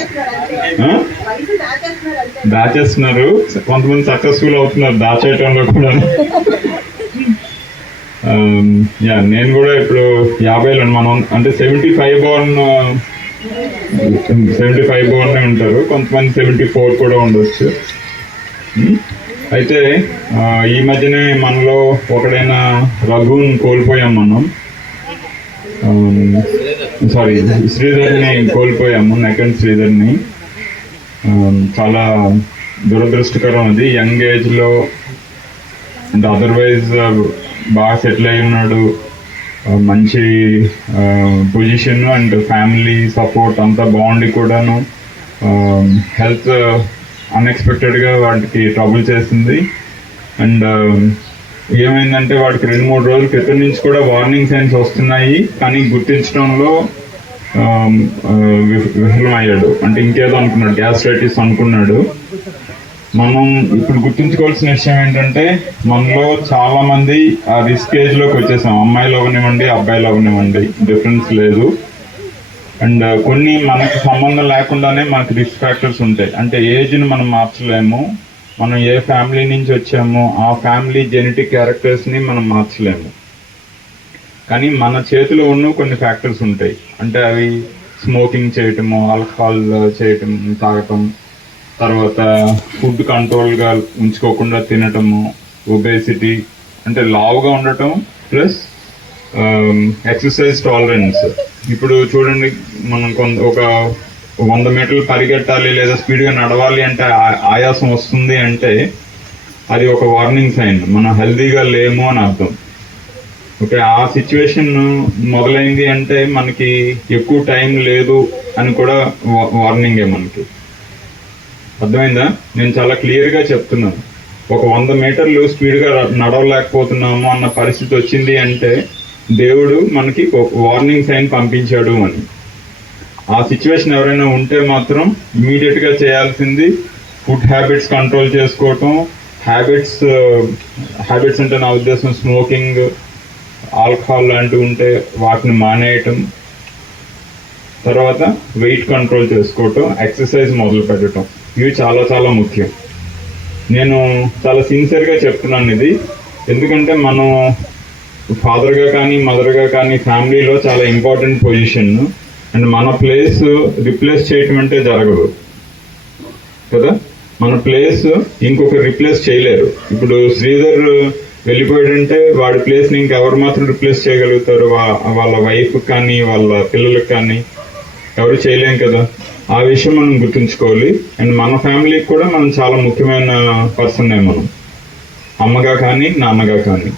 దాచేస్తున్నారు కొంతమంది సక్సెస్ఫుల్ అవుతున్నారు దాచేయటంలో కూడా నేను కూడా ఇప్పుడు 50లో మనం అంటే 75 బోర్న్ ఉంటారు కొంతమంది 74 కూడా ఉండొచ్చు అయితే ఈ మధ్యనే మనలో ఒకడైనా రఘుని కోల్పోయాం మనం సారీ శ్రీధర్ని కోల్పోయాము నెకండ్ శ్రీధర్ని చాలా దురదృష్టకరం అది యంగ్ ఏజ్లో అండ్ అదర్వైజ్ బాగా సెటిల్ అయి ఉన్నాడు మంచి పొజిషన్ అండ్ ఫ్యామిలీ సపోర్ట్ అంతా బాగుండి కూడాను హెల్త్ అన్ఎక్స్పెక్టెడ్గా వాటికి ట్రబుల్ చేసింది అండ్ ఏమైందంటే వాడికి 2-3 రోజుల క్రితం నుంచి కూడా వార్నింగ్ సైన్స్ వస్తున్నాయి కానీ గుర్తించడంలో విఫలమయ్యాడు అంటే ఇంకేదో అనుకున్నాడు గ్యాస్ట్రైటిస్ అనుకున్నాడు మనం ఇప్పుడు గుర్తుంచుకోవాల్సిన విషయం ఏంటంటే మనలో చాలా మంది ఆ రిస్క్ ఏజ్ లోకి వచ్చేసాం. అమ్మాయిలు అవనివ్వండి, అబ్బాయిలు అవనివ్వండి, డిఫరెన్స్ లేదు. అండ్ కొన్ని మనకు సంబంధం లేకుండానే మనకి రిస్క్ ఫ్యాక్టర్స్ ఉంటాయి. అంటే ఏజ్ని మనం మార్చలేము, మనం ఏ ఫ్యామిలీ నుంచి వచ్చామో ఆ ఫ్యామిలీ జెనెటిక్ క్యారెక్టర్స్ని మనం మార్చలేము. కానీ మన చేతిలో ఉన్న కొన్ని ఫ్యాక్టర్స్ ఉంటాయి. అంటే అవి స్మోకింగ్ చేయటము, ఆల్కహాల్ చేయటం, తాగటం, తర్వాత ఫుడ్ కంట్రోల్గా ఉంచుకోకుండా తినటము, ఒబేసిటీ అంటే లావుగా ఉండటం, ప్లస్ ఎక్సర్సైజ్ టాలరెన్స్. ఇప్పుడు చూడండి, మనం ఒక 100 మీటర్లు పరిగెట్టాలి లేదా స్పీడ్గా నడవాలి అంటే ఆయాసం వస్తుంది అంటే అది ఒక వార్నింగ్ సైన్, మనం హెల్దీగా లేము అని అర్థం. ఓకే, ఆ సిచ్యువేషన్ మొదలైంది అంటే మనకి ఎక్కువ టైం లేదు అని కూడా వార్నింగే మనకి. అర్థమైందా? నేను చాలా క్లియర్గా చెప్తున్నాను. ఒక 100 మీటర్లు స్పీడ్గా నడవలేకపోతున్నాము అన్న పరిస్థితి వచ్చింది అంటే దేవుడు మనకి వార్నింగ్ సైన్ పంపించాడు అని. ఆ సిచ్యువేషన్ ఎవరైనా ఉంటే మాత్రం ఇమీడియట్గా చేయాల్సింది ఫుడ్ హ్యాబిట్స్ కంట్రోల్ చేసుకోవటం. హ్యాబిట్స్ అంటే నా ఉద్దేశం స్మోకింగ్, ఆల్కహాల్ లాంటివి ఉంటే వాటిని మానేయటం, తర్వాత వెయిట్ కంట్రోల్ చేసుకోవటం, ఎక్సర్సైజ్ మొదలు పెట్టడం. ఇవి చాలా చాలా ముఖ్యం. నేను చాలా సిన్సియర్గా చెప్తున్నాను ఇది, ఎందుకంటే మనం ఫాదర్గా కానీ మదర్గా కానీ ఫ్యామిలీలో చాలా ఇంపార్టెంట్ పొజిషన్. అండ్ మన ప్లేస్ రిప్లేస్ చేయటం అంటే జరగదు కదా. మన ప్లేస్ ఇంకొకరు రిప్లేస్ చేయలేరు. ఇప్పుడు శ్రీధర్ వెళ్ళిపోయాడంటే వాడి ప్లేస్ని ఇంకెవరు మాత్రం రిప్లేస్ చేయగలుగుతారు? వాళ్ళ వైఫ్ కానీ వాళ్ళ పిల్లలకు కానీ ఎవరు చేయలేం కదా. ఆ విషయం మనం గుర్తుంచుకోవాలి. అండ్ మన ఫ్యామిలీకి కూడా మనం చాలా ముఖ్యమైన పర్సన్నే మనం, అమ్మగా కానీ నాన్నగా కానీ.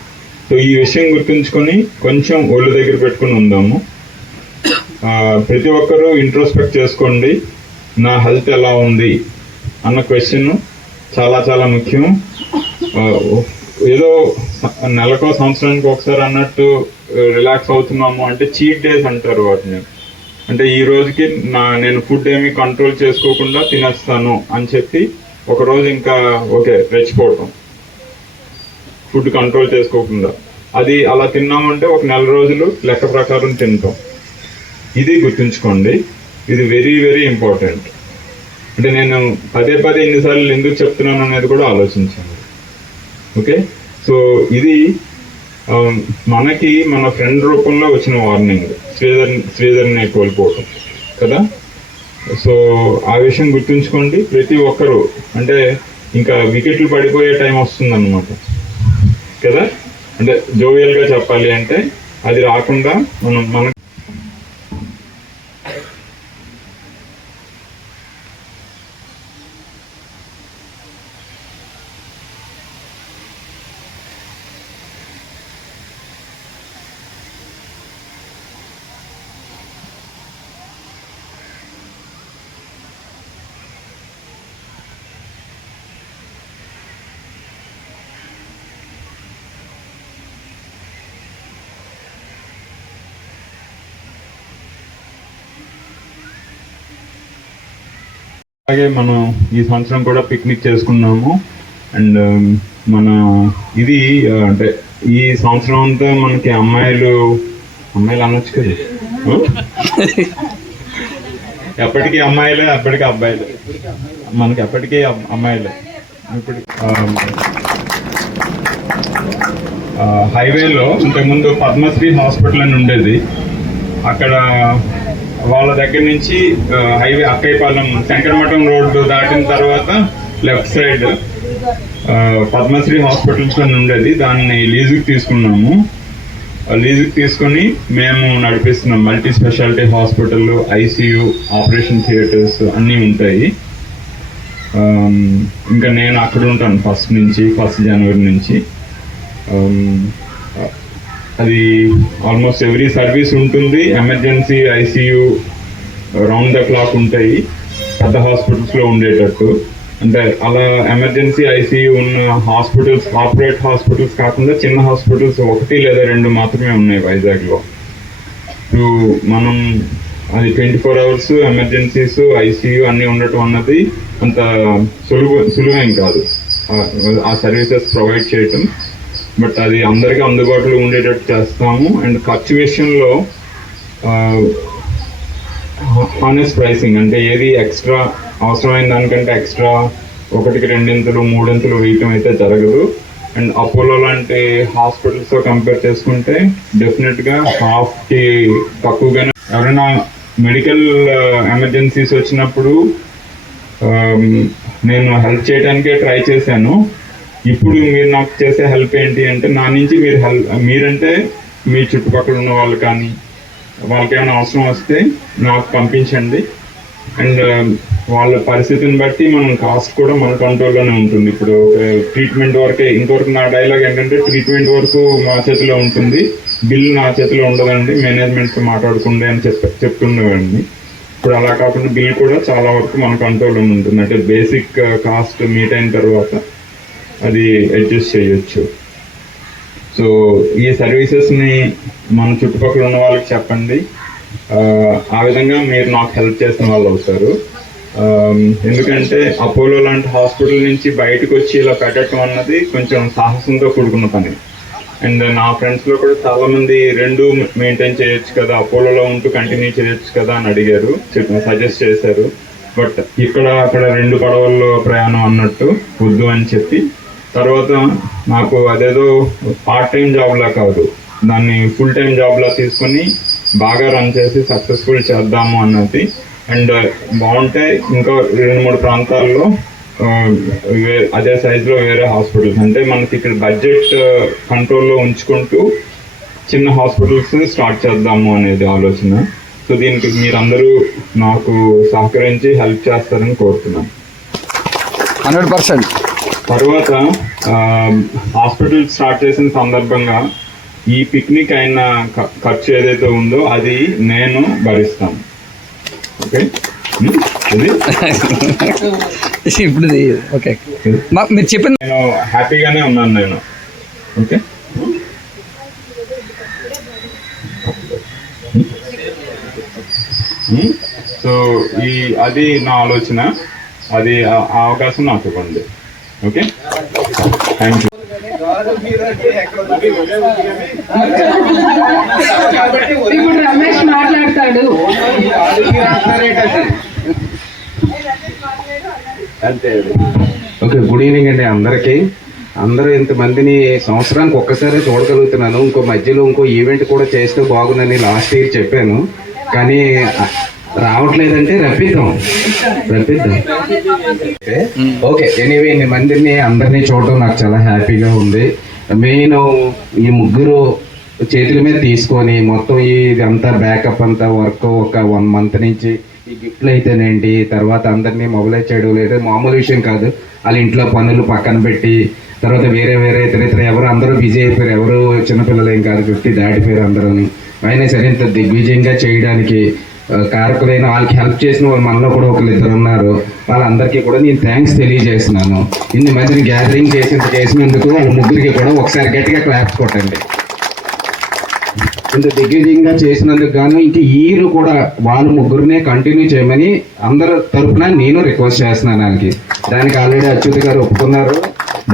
సో ఈ విషయం గుర్తుంచుకొని కొంచెం ఒళ్ళు దగ్గర పెట్టుకుని ఉందాము. ప్రతి ఒక్కరూ ఇంట్రోస్పెక్ట్ చేసుకోండి, నా హెల్త్ ఎలా ఉంది అన్న క్వశ్చన్ చాలా చాలా ముఖ్యం. ఏదో నెలకో సంవత్సరానికి ఒకసారి అన్నట్టు రిలాక్స్ అవుతున్నాము అంటే చీట్ డేస్ అంటారు వాటిని. అంటే ఈ రోజుకి నేను ఫుడ్ ఏమీ కంట్రోల్ చేసుకోకుండా తినేస్తాను అని చెప్పి ఒకరోజు ఇంకా ఓకే రెచ్చిపోవటం, ఫుడ్ కంట్రోల్ చేసుకోకుండా. అది అలా తిన్నామంటే ఒక నెల రోజులు లెక్క ప్రకారం తింటాం. ఇది గుర్తుంచుకోండి, ఇది వెరీ వెరీ ఇంపార్టెంట్. అంటే నేను పదే ఎన్నిసార్లు ఎందుకు చెప్తున్నాను అనేది కూడా ఆలోచించండి. ఓకే, సో ఇది మనకి మన ఫ్రెండ్ రూపంలో వచ్చిన వార్నింగ్, శ్రీధర్ని కోల్పోవటం కదా. సో ఆ విషయం గుర్తుంచుకోండి ప్రతి ఒక్కరూ. అంటే ఇంకా వికెట్లు పడిపోయే టైం వస్తుందన్నమాట కదా. అంటే జోవియల్గా చెప్పాలి అంటే అది రాకుండా మన అలాగే మనం ఈ సంవత్సరం కూడా పిక్నిక్ చేసుకున్నాము. అండ్ మన ఇది అంటే ఈ సంవత్సరం అంతా మనకి అమ్మాయిలు అనొచ్చు కదా, ఎప్పటికీ అమ్మాయిలే, ఎప్పటికీ అబ్బాయిలే, మనకి ఎప్పటికీ అమ్మాయిలే. ఇప్పుడు హైవేలో ఇంతకుముందు పద్మశ్రీ హాస్పిటల్ అని ఉండేది. అక్కడ వాళ్ళ దగ్గర నుంచి హైవే అక్కయ్యపాలెం శంకరమఠం రోడ్డు దాటిన తర్వాత లెఫ్ట్ సైడ్ పద్మశ్రీ హాస్పిటల్స్ అని ఉండేది. దాన్ని లీజుకి తీసుకున్నాము. లీజుకి తీసుకొని మేము నడిపిస్తున్నాం. Multi speciality hospital, ICU, operation theatres అన్నీ ఉంటాయి. ఇంకా నేను అక్కడ ఉంటాను ఫస్ట్ జనవరి నుంచి. అది ఆల్మోస్ట్ ఎవ్రీ సర్వీస్ ఉంటుంది. Emergency, ICU round the clock ఉంటాయి పెద్ద హాస్పిటల్స్లో ఉండేటట్టు. అంటే అలా ఎమర్జెన్సీ, ఐసీయూ ఉన్న హాస్పిటల్స్, కార్పొరేట్ హాస్పిటల్స్ కాకుండా చిన్న హాస్పిటల్స్ 1 లేదా 2 మాత్రమే ఉన్నాయి వైజాగ్లో. మనం అది 24 hours ఎమర్జెన్సీస్, ఐసీయూ అన్నీ ఉండటం అన్నది అంత సులువేం కాదు ఆ సర్వీసెస్ ప్రొవైడ్ చేయటం. బట్ అది అందరికీ అందుబాటులో ఉండేటట్టు చేస్తాము. అండ్ ఖర్చు విషయంలో హానెస్ట్ ప్రైసింగ్, అంటే ఏది ఎక్స్ట్రా అవసరమైన దానికంటే ఎక్స్ట్రా 1కి 2 3 వేయటం అయితే జరగదు. అండ్ అపోలో లాంటి హాస్పిటల్స్తో కంపేర్ చేసుకుంటే డెఫినెట్గా హాఫ్కి తక్కువగానే. ఎవరైనా మెడికల్ ఎమర్జెన్సీస్ వచ్చినప్పుడు నేను హెల్ప్ చేయడానికే ట్రై చేశాను. ఇప్పుడు మీరు నాకు చేసే హెల్ప్ ఏంటి అంటే, నా నుంచి మీరంటే మీ చుట్టుపక్కల ఉన్న వాళ్ళు కానీ వాళ్ళకి ఏమైనా అవసరం వస్తే నాకు పంపించండి. అండ్ వాళ్ళ పరిస్థితిని బట్టి మనం కాస్ట్ కూడా మన కంట్రోల్లోనే ఉంటుంది. ఇప్పుడు ట్రీట్మెంట్ వరకే, ఇంతవరకు నా డైలాగ్ ఏంటంటే ట్రీట్మెంట్ వరకు మా చేతిలో ఉంటుంది, బిల్ నా చేతిలో ఉండదండి, మేనేజ్మెంట్తో మాట్లాడుకుండే అని చెప్తుండేవాడిని. ఇప్పుడు అలా కాకుండా బిల్ కూడా చాలా వరకు మన కంట్రోల్లో ఉంటుంది. అంటే బేసిక్ కాస్ట్ మీట్ అయిన తర్వాత అది అడ్జస్ట్ చేయొచ్చు. సో ఈ సర్వీసెస్ని మన చుట్టుపక్కల ఉన్న వాళ్ళకి చెప్పండి. ఆ విధంగా మీరు నాకు హెల్ప్ చేసిన వాళ్ళు అవుతారు. ఎందుకంటే అపోలో లాంటి హాస్పిటల్ నుంచి బయటకు వచ్చి ఇలా పెట్టడం అన్నది కొంచెం సాహసంతో కూడుకున్న పని. అండ్ నా ఫ్రెండ్స్లో కూడా చాలామంది 2 మెయింటైన్ చేయొచ్చు కదా, అపోలోలో ఉంటూ కంటిన్యూ చేయొచ్చు కదా అని అడిగారు, సజెస్ట్ చేశారు. బట్ ఇక్కడ అక్కడ 2 పడవల్లో ప్రయాణం అన్నట్టు వద్దు అని చెప్పి, తర్వాత నాకు అదేదో పార్ట్ టైం జాబ్లా కాదు, దాన్ని ఫుల్ టైం జాబ్లా తీసుకొని బాగా రన్ చేసి సక్సెస్ఫుల్ చేద్దాము అన్నది. అండ్ బాగుంటే ఇంకా 2-3 ప్రాంతాల్లో అదే సైజులో వేరే హాస్పిటల్స్, అంటే మనకి ఇక్కడ బడ్జెట్ కంట్రోల్లో ఉంచుకుంటూ చిన్న హాస్పిటల్స్ స్టార్ట్ చేద్దాము అనేది ఆలోచన. సో దీనికి మీరందరూ నాకు సహకరించి హెల్ప్ చేస్తారని కోరుతున్నాను. 100%. తర్వాత హాస్పిటల్ స్టార్ట్ చేసిన సందర్భంగా ఈ పిక్నిక్ అయిన ఖర్చు ఏదైతే ఉందో అది నేను భరిస్తాను. ఓకే, ఇప్పుడు ఓకే మీరు చెప్పిన నేను హ్యాపీగానే ఉన్నాను నేను. ఓకే, సో అది నా ఆలోచన, అది ఆ అవకాశం నాకు ఇవ్వండి. Okay, thank you. ఇప్పుడు రమేష్ మాట్లాడతాడు. ఓకే, గుడ్ ఈవినింగ్ అండి అందరికీ. అందరూ ఇంతమందిని సంవత్సరానికి ఒక్కసారి చూడగలుగుతున్నాను. ఇంకో మధ్యలో ఇంకో ఈవెంట్ కూడా చేస్తే బాగుందని లాస్ట్ ఇయర్ చెప్పాను, కానీ రావట్లేదంటే రప్పిద్దాం. ఓకే, ఎనీవే ఇన్ని మందిని అందరినీ చూడటం నాకు చాలా హ్యాపీగా ఉంది. మెయిన్ ఈ ముగ్గురు చేతుల మీద తీసుకొని మొత్తం ఇదంతా బ్యాకప్ అంతా వర్క్ ఒక 1 month నుంచి ఈ గిఫ్ట్లు అయితేనేంటి, తర్వాత అందరినీ మొబైలైజ్ చేయడం లేదు మామూలు విషయం కాదు. వాళ్ళ ఇంట్లో పనులు పక్కన పెట్టి తర్వాత వేరే ఇతర ఎవరు అందరూ బిజీ అయిపోయారు, ఎవరు చిన్నపిల్లలు ఏం కాదు, 50 దాటిపోయారు అందరూ. అయినా సరే ఇంత దిగ్విజయంగా చేయడానికి కారకులైన వాళ్ళకి హెల్ప్ చేసిన వాళ్ళు మనలో కూడా 1-2 ఉన్నారు. వాళ్ళందరికీ కూడా నేను థ్యాంక్స్ తెలియజేస్తున్నాను. ఇన్ని మందిని గ్యాదరింగ్ చేసినందుకు వాళ్ళ ముగ్గురికి కూడా ఒకసారి గట్టిగా క్లాప్స్ కొట్టండి. ఇంత దిగ్విజయంగా చేసినందుకు గాను ఇంక ఈరు కూడా వాళ్ళ ముగ్గురినే కంటిన్యూ చేయమని అందరి తరఫున నేను రిక్వెస్ట్ చేస్తున్నాను. దానికి ఆల్రెడీ అచ్యుత్ గారు ఒప్పుకున్నారు,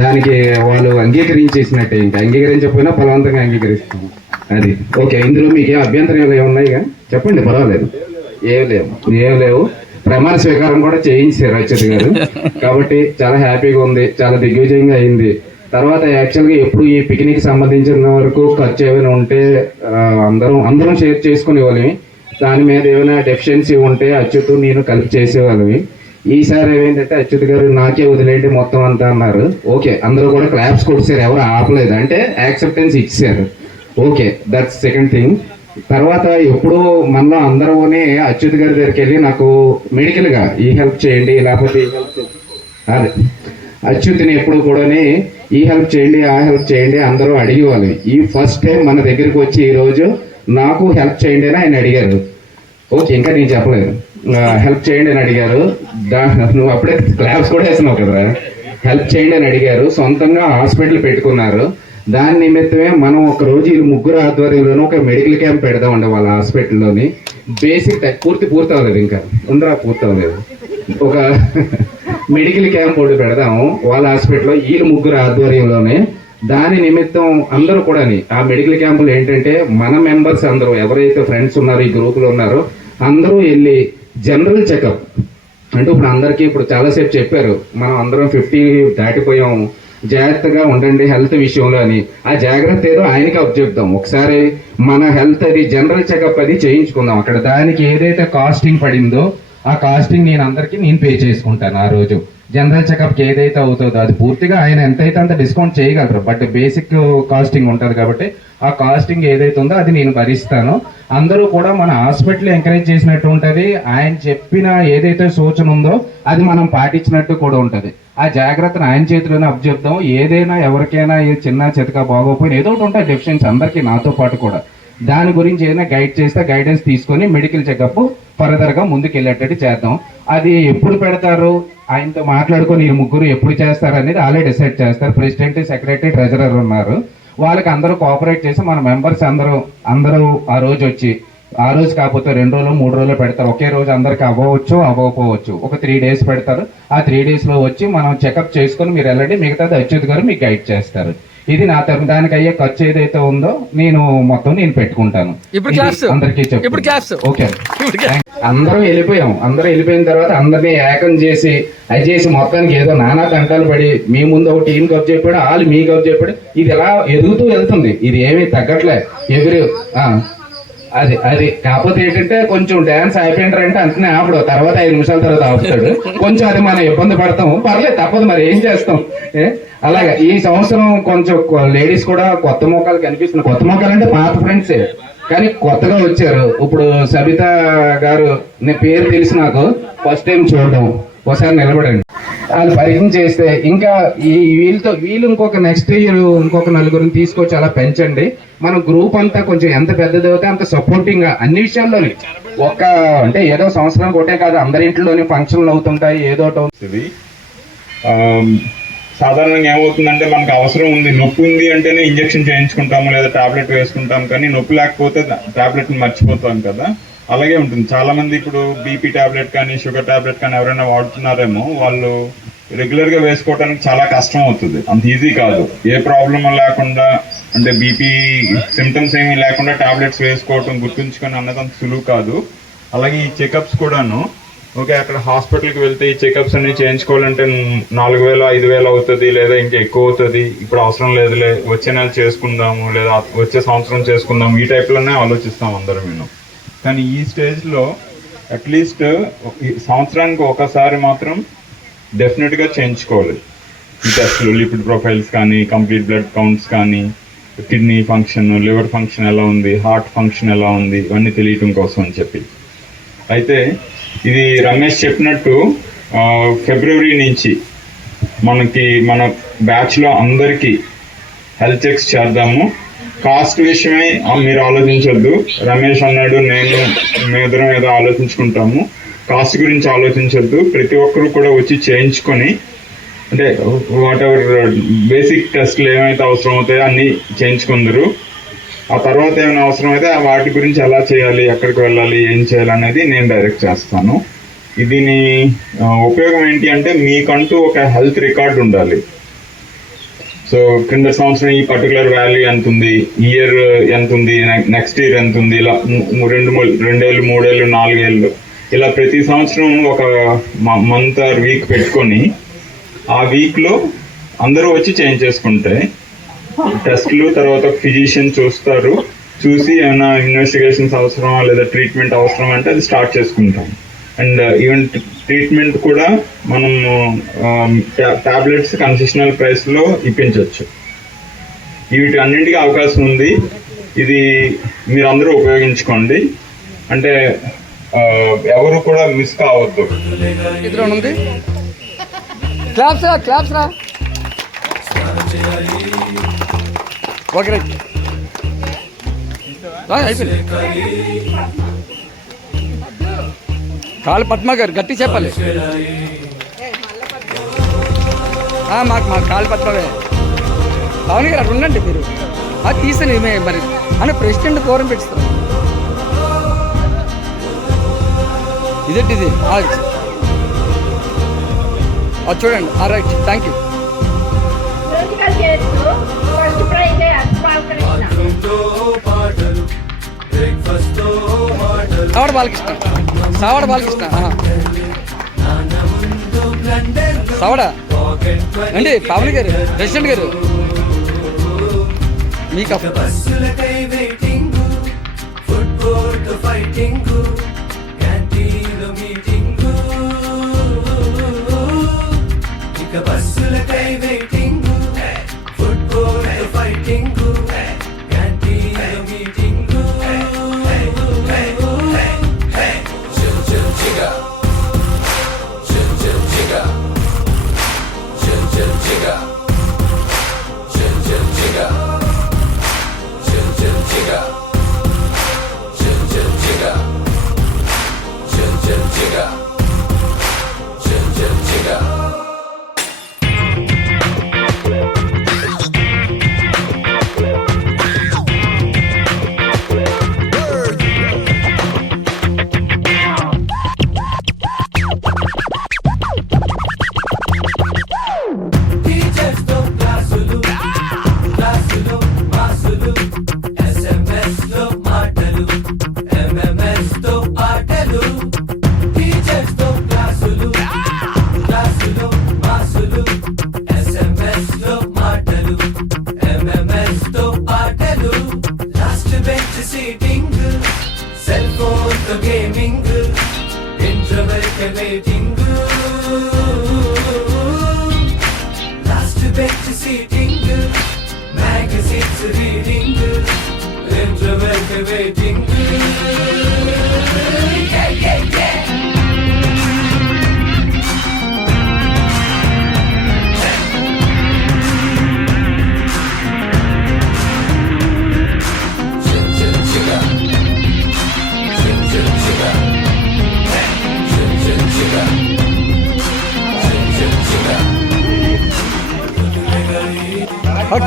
దానికి వాళ్ళు అంగీకరించేసినట్టే, ఇంకా అంగీకరించకపోయినా బలవంతంగా అంగీకరిస్తాము. అది ఓకే. ఇందులో మీకు ఏ అభ్యంతరాలు ఏమున్నాయిగా చెప్పండి, పర్వాలేదు. ఏం లేవు. ప్రమాణ స్వీకారం కూడా చేయించారు అచ్యుత్ గారు, కాబట్టి చాలా హ్యాపీగా ఉంది, చాలా దిగ్విజయంగా అయింది. తర్వాత యాక్చువల్గా ఎప్పుడు ఈ పిక్నిక్ సంబంధించిన వరకు ఖర్చు ఏమైనా ఉంటే అందరం షేర్ చేసుకునే వాళ్ళమి. దాని మీద ఏమైనా డెఫిషియన్సీ ఉంటే అచ్యుత్ నేను కలిపి చేసేవాళ్ళమి. ఈసారి ఏమైందంటే అచ్యుత్ గారు నాకే వదిలేండి మొత్తం అంతా అన్నారు. ఓకే, అందరూ కూడా క్లాప్స్ కొట్టారు, ఎవరు ఆపలేదు, అంటే యాక్సెప్టెన్స్ ఇచ్చారు. Okay, that's second thing. తర్వాత ఎప్పుడూ మనలో అందరూనే అచ్యుత్ గారి దగ్గరికి వెళ్ళి నాకు మెడికల్గా ఈ హెల్ప్ చేయండి, లేకపోతే ఈ హెల్ప్ అదే అచ్యుత్ని ఎప్పుడు కూడా ఈ హెల్ప్ చేయండి ఆ హెల్ప్ చేయండి అందరూ అడిగేవాళ్ళు. ఈ ఫస్ట్ టైం మన దగ్గరికి వచ్చి ఈరోజు నాకు హెల్ప్ చేయండి అని ఆయన అడిగారు. ఓకే, ఇంకా నేను చెప్పలేదు, హెల్ప్ చేయండి అని అడిగారు. నువ్వు అప్పుడే క్లాప్స్ కూడా వేసినావు కదరా. హెల్ప్ చేయండి అని అడిగారు, సొంతంగా హాస్పిటల్ పెట్టుకున్నారు. దాని నిమిత్తమే మనం ఒకరోజు ఈ ముగ్గురు ఆధ్వర్యంలోనూ ఒక మెడికల్ క్యాంప్ పెడదామండి వాళ్ళ హాస్పిటల్లోని. బేసిక్ పూర్తి అవ్వలేదు, ఇంకా ఉందరా పూర్తి అవ్వలేదు. ఒక మెడికల్ క్యాంప్ ఒకటి పెడదాము వాళ్ళ హాస్పిటల్లో వీళ్ళు ముగ్గురు ఆధ్వర్యంలోనే. దాని నిమిత్తం అందరూ కూడా ఆ మెడికల్ క్యాంపులు ఏంటంటే మన మెంబర్స్ అందరూ ఎవరైతే ఫ్రెండ్స్ ఉన్నారో ఈ గ్రూపులో ఉన్నారో అందరూ వెళ్ళి జనరల్ చెకప్ అంటే ఇప్పుడు అందరికీ ఇప్పుడు చాలాసేపు చెప్పారు మనం అందరం 50 దాటిపోయాం, జాగ్రత్తగా ఉండండి హెల్త్ విషయంలో అని. ఆ జాగ్రత్త ఏదో ఆయనకి అప్పచెప్తాం. ఒకసారి మన హెల్త్ అది జనరల్ చెకప్ అది చేయించుకుందాం. అక్కడ దానికి ఏదైతే కాస్టింగ్ పడిందో ఆ కాస్టింగ్ నేను పే చేసుకుంటాను. ఆ రోజు జనరల్ చెకప్కి ఏదైతే అవుతుందో అది పూర్తిగా ఆయన ఎంతైతే అంత డిస్కౌంట్ చేయగలరు. బట్ బేసిక్ కాస్టింగ్ ఉంటుంది కాబట్టి ఆ కాస్టింగ్ ఏదైతే ఉందో అది నేను భరిస్తాను. అందరూ కూడా మన హాస్పిటల్ ఎంకరేజ్ చేసినట్టు ఉంటుంది. ఆయన చెప్పిన ఏదైతే సూచన ఉందో అది మనం పాటించినట్టు కూడా ఉంటుంది. ఆ జాగ్రత్తను ఆయన చేతిలోనే అప్పచెప్దాం. ఏదైనా ఎవరికైనా చిన్న చితక బాగోపోయినా ఏదో ఒకటి ఉంటుంది డెఫిషియన్సీ అందరికీ, నాతో పాటు కూడా. దాని గురించి ఏదైనా గైడ్ చేస్తే గైడెన్స్ తీసుకొని మెడికల్ చెకప్ ఫర్దర్గా ముందుకు వెళ్ళేటట్టు చేద్దాం. అది ఎప్పుడు పెడతారు ఆయనతో మాట్లాడుకొని ఈ ముగ్గురు ఎప్పుడు చేస్తారు అనేది ఆల్రెడీ డిసైడ్ చేస్తారు. ప్రెసిడెంట్, సెక్రటరీ, ట్రెజరర్ ఉన్నారు. వాళ్ళకి అందరూ కోఆపరేట్ చేసి మన మెంబర్స్ అందరూ ఆ రోజు వచ్చి, ఆ రోజు కాకపోతే 2 రోజులు 3 రోజులు పెడతారు. ఒకే రోజు అందరికి అవ్వచ్చు అవ్వకపోవచ్చు. ఒక 3 days పెడతారు. ఆ 3 days లో వచ్చి మనం చెకప్ చేసుకొని మీరు వెళ్ళండి, మిగతాది అచ్యుత్ గారు మీకు గైడ్ చేస్తారు. ఇది నా తరఫు దానికి అయ్యే ఖర్చు ఏదైతే ఉందో నేను పెట్టుకుంటాను. అందరికీ చెప్పు. ఓకే, అందరం వెళ్ళిపోయిన తర్వాత అందరినీ ఏకం చేసి అది చేసి మొత్తానికి ఏదో నానా తంటాలు పడి మీ ముందు ఒక టీం కప్ చెప్పాడు, వాళ్ళు మీ కప్ చెప్పాడు. ఇది ఎలా ఎదుగుతూ వెళ్తుంది, ఇది ఏమీ తగ్గట్లే. అది కాకపోతే ఏంటంటే కొంచెం డాన్స్ అయిపోయింటారంటే అంతనే ఆపడు, తర్వాత 5 నిమిషాల తర్వాత ఆపుతాడు. కొంచెం అది మనం ఇబ్బంది పడతాము, పర్లేదు తప్పదు, మరి ఏం చేస్తాం. అలాగే ఈ సంవత్సరం కొంచెం లేడీస్ కూడా కొత్త మోకాలు కనిపిస్తున్నాయి. కొత్త మోకాలు అంటే పాత ఫ్రెండ్సే కానీ కొత్తగా వచ్చారు. ఇప్పుడు సబిత గారు పేరు తెలిసి నాకు ఫస్ట్ టైం చూడడం, ఒకసారి నిలబడండి. వాళ్ళు పరిచయం చేస్తే ఇంకా వీళ్ళు ఇంకొక నెక్స్ట్ ఇయర్ ఇంకొక 4 తీసుకొచ్చి అలా పెంచండి. మన గ్రూప్ అంతా కొంచెం ఎంత పెద్దది అవుతే అంత సపోర్టింగ్ గా అన్ని విషయాల్లోని. అంటే ఏదో సంవత్సరానికి ఒకటే కాదు, అందరి ఇంట్లోనే ఫంక్షన్లు అవుతుంటాయి, ఏదో అవుతుంది. సాధారణంగా ఏమవుతుందంటే మనకు అవసరం ఉంది, నొప్పి ఉంది అంటేనే ఇంజెక్షన్ చేయించుకుంటాము లేదా టాబ్లెట్ వేసుకుంటాం, కానీ నొప్పి లేకపోతే టాబ్లెట్ని మర్చిపోతాం కదా. అలాగే ఉంటుంది. చాలా మంది ఇప్పుడు బీపీ టాబ్లెట్ కానీ షుగర్ టాబ్లెట్ కానీ ఎవరైనా వాడుతున్నారేమో వాళ్ళు రెగ్యులర్ గా వేసుకోవడానికి చాలా కష్టం అవుతుంది. అంత ఈజీ కాదు. ఏ ప్రాబ్లం లేకుండా అంటే బీపీ సిమ్టమ్స్ ఏమీ లేకుండా టాబ్లెట్స్ వేసుకోవటం గుర్తుంచుకొని అన్నది అంత సులువు కాదు. అలాగే ఈ చెకప్స్ కూడాను ఓకే, అక్కడ హాస్పిటల్కి వెళ్తే ఈ చెకప్స్ అన్ని చేయించుకోవాలంటే 4,000 5,000 అవుతుంది, లేదా ఇంకా ఎక్కువ అవుతుంది. ఇప్పుడు అవసరం లేదులే, వచ్చే నెల చేసుకుందాము లేదా వచ్చే సంవత్సరం చేసుకుందాము, ఈ టైప్లోనే ఆలోచిస్తాం అందరం మేము. కానీ ఈ స్టేజ్లో అట్లీస్ట్ సంవత్సరానికి ఒకసారి మాత్రం డెఫినెట్గా చేయించుకోవాలి ఈ టెస్టులు. లిపిడ్ ప్రొఫైల్స్ కానీ, కంప్లీట్ బ్లడ్ కౌంట్స్ కానీ, కిడ్నీ ఫంక్షన్, లివర్ ఫంక్షన్ ఎలా ఉంది, హార్ట్ ఫంక్షన్ ఎలా ఉంది, ఇవన్నీ తెలియటం కోసం అని చెప్పి. అయితే ఇది రమేష్ చెప్పినట్టు ఫిబ్రవరి నుంచి మన బ్యాచ్లో అందరికీ హెల్త్ చెక్స్ చేద్దాము. కాస్ట్ విషయమై మీరు ఆలోచించొద్దు. రమేష్ అన్నాడు, మేమిద్దరం ఏదో ఆలోచించుకుంటాము. కాస్ట్ గురించి ఆలోచించొద్దు. ప్రతి ఒక్కరు కూడా వచ్చి చేయించుకొని, అంటే వాట్ ఎవర్ బేసిక్ టెస్ట్లు ఏమైతే అవసరం అవుతాయో అన్నీ చేయించుకుందరు. ఆ తర్వాత ఏమైనా అవసరం అయితే వాటి గురించి ఎలా చేయాలి, ఎక్కడికి వెళ్ళాలి, ఏం చేయాలి అనేది నేను డైరెక్ట్ చేస్తాను. దీని ఉపయోగం ఏంటి అంటే మీకంటూ ఒక హెల్త్ రికార్డ్ ఉండాలి. సో కింద సంవత్సరం ఈ పర్టికులర్ వాల్యూ ఎంత ఉంది, ఇయర్ ఎంత ఉంది, నెక్స్ట్ ఇయర్ ఎంత ఉంది, ఇలా 2 ఏళ్ళు 3 ఏళ్ళు 4 ఏళ్ళు ఇలా ప్రతి సంవత్సరం ఒక మంత్ ఆర్ వీక్ పెట్టుకొని ఆ వీక్లో అందరూ వచ్చి చేంజ్ చేసుకుంటే టెస్ట్లు తర్వాత ఫిజిషియన్ చూస్తారు. చూసి ఏమైనా ఇన్వెస్టిగేషన్స్ అవసరమా లేదా ట్రీట్మెంట్ అవసరం అంటే అది స్టార్ట్ చేసుకుంటాం. అండ్ ఈవెన్ ట్రీట్మెంట్ కూడా మనం టాబ్లెట్స్ కన్సెషనల్ ప్రైస్లో ఇప్పించవచ్చు. వీటి అన్నింటికీ అవకాశం ఉంది. ఇది మీరు అందరూ ఉపయోగించుకోండి. అంటే ఎవరు కూడా మిస్ కావద్దు. కాళ్ళు పద్మ గారు గట్టి చెప్పాలి. మా కాళ్ళు పద్మవే. పవన్ గారు అక్కడ ఉండండి మీరు. అది తీసని మరి అని ప్రెసిడెంట్ దూరం పెట్టుస్తాం. ఇదేంటిది అది చూడండి. Right, thank you. మ్యూజికల్ చేస్తూ ఫస్ట్ ప్రైజ్ బాలకృష్ణ. సావడ బాలకృష్ణ. సావడ బాలకృష్ణ. సావడ అండి. పవన్ గారు, ప్రెసిడెంట్ గారు, మీకు బస్సులకై waiting, football fighting, canteen meeting. Chill chill చిగా, చిల్ చిల్ చిగా, చిల్ చిల్ చిగా, చిల్ చిల్ చిగా, చిల్ చిల్ చిగా, చిల్ చిల్ చిగా, చిల్ చిల్ చిగా, చిల్ చిల్ చిగా.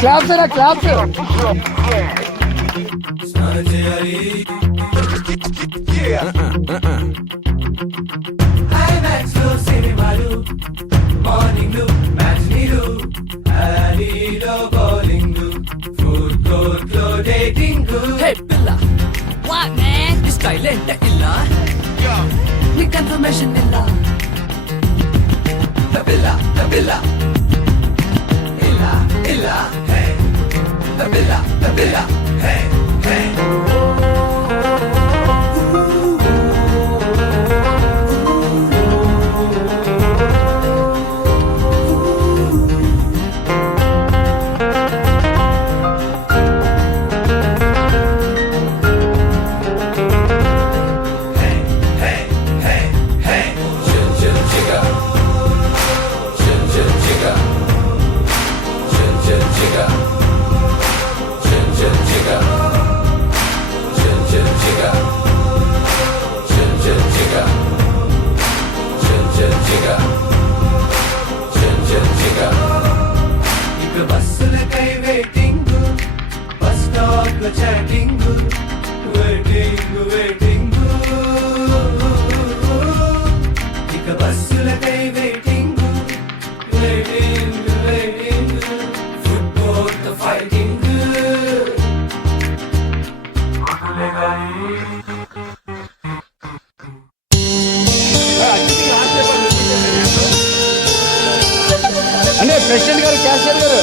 క్లాప్స్ అయినా క్లాప్స్. సినిమాలు, మార్నింగ్ మ్యాచ్నీలు, బౌలింగ్, ఫుడ్ కోర్ట్ లో dating. What man? This guy lent illa. Ni confirmation illa. Nabila, Nabila, illa, illa, hey. Nabila, Nabila, hey, hey. బస్సులకై waiting, bus stop లో chatting, waiting waiting. ఇక బస్సులకై waiting, waiting waiting, football తో fighting. అంటే president garu, cashier garu,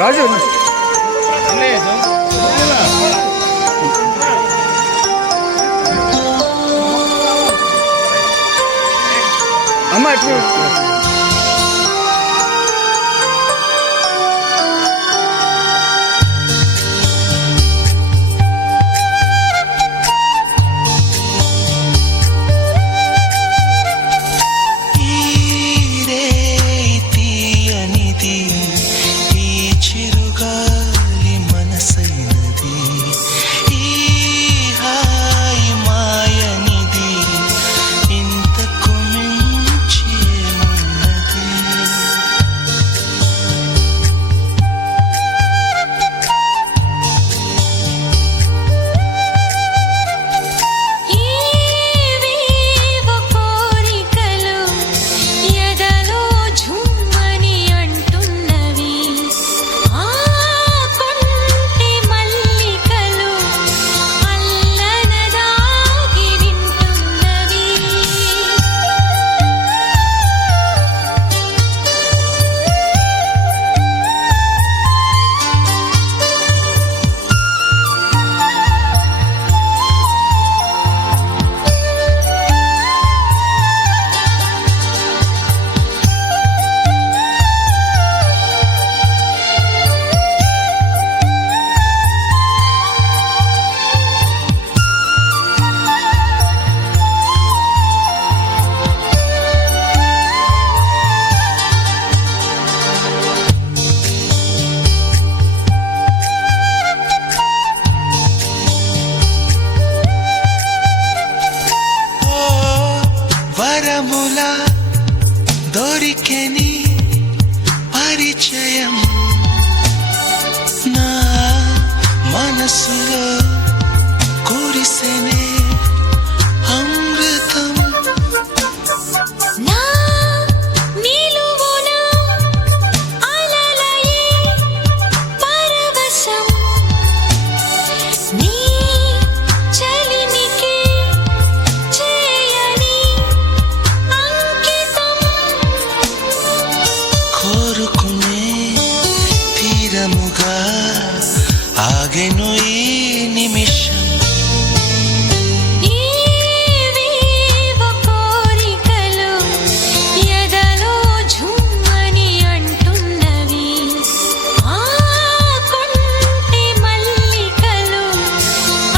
Raju అమ్మ ఎట్లు మాయనిది ఇంతకు మించి మనసులో కురిసెనే అమృతం నా నిలువున అలలయే పరవశం నీ చలిమికి చేయని అంకితం కోరుకునే తీరముగా ఆగెను ఈ నిమిషం ఏవేవో కోరికలు ఎదలో ఝుమ్మని అంటున్నవి ఆ కొంటె మల్లికలు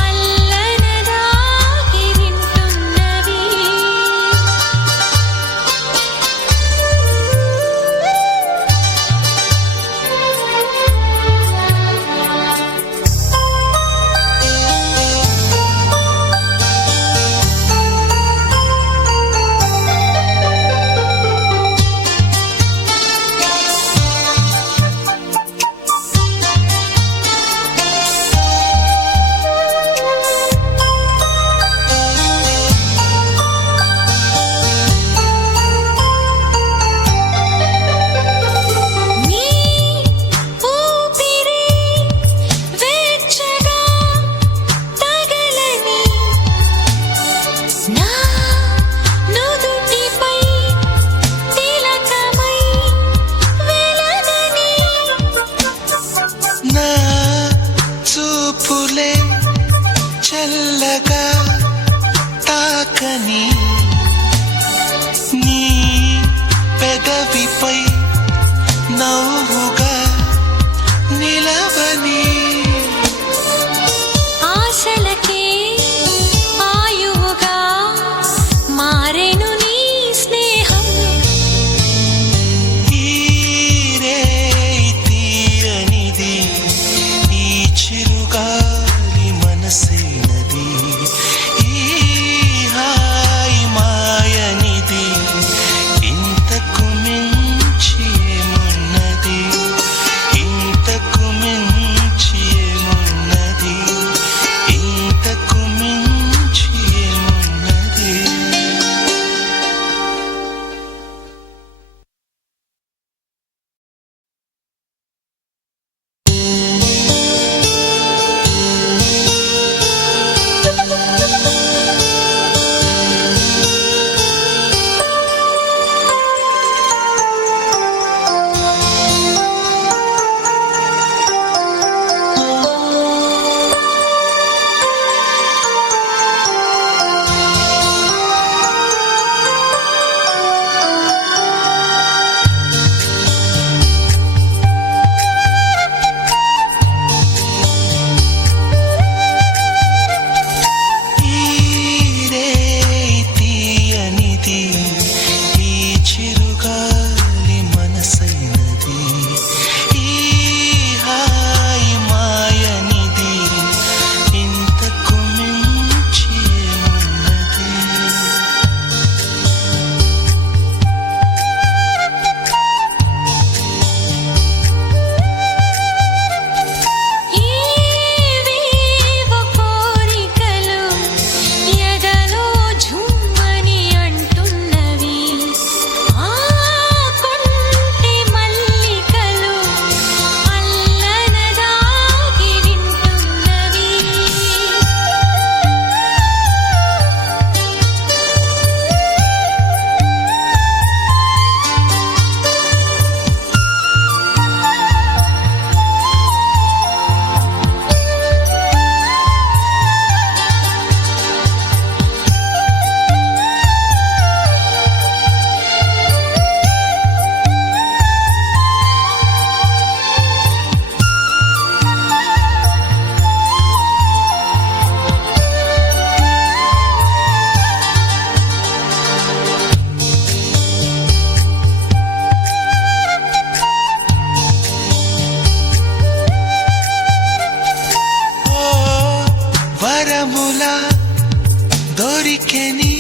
అల్లనదాగి వింటున్నవి నీ ఊపిరి వెచ్చగా తగలని నా నుదుటిపై తిలకమై వెలగని నా చూపులే చల్లగా తాకని నీ పెదవిపై నవ్వుగా నిలవని ఆశలకే ఆయువుగా మారెను నీ స్నేహం ఈ తీయనిది ఈ చిరుగాలి మనసైనది ఈ హాయి మాయనిది ఇంతకు మించి ఏమున్నది ఇంతకు మించి ఏమున్నది ఇంతకు మించి ఏమున్నది తీయనిది ఈ చిరుగాలి మనసైనది ఈ హాయి మాయనిది ఇంతకు మించి ఏమున్నది ఏవేవో కోరికలు ఎదలో ఝుమ్మని అంటున్నవి ఆ కొంటె మల్లికలు అల్లనదాగి వింటున్నవి ఓ వరముల దొరికెని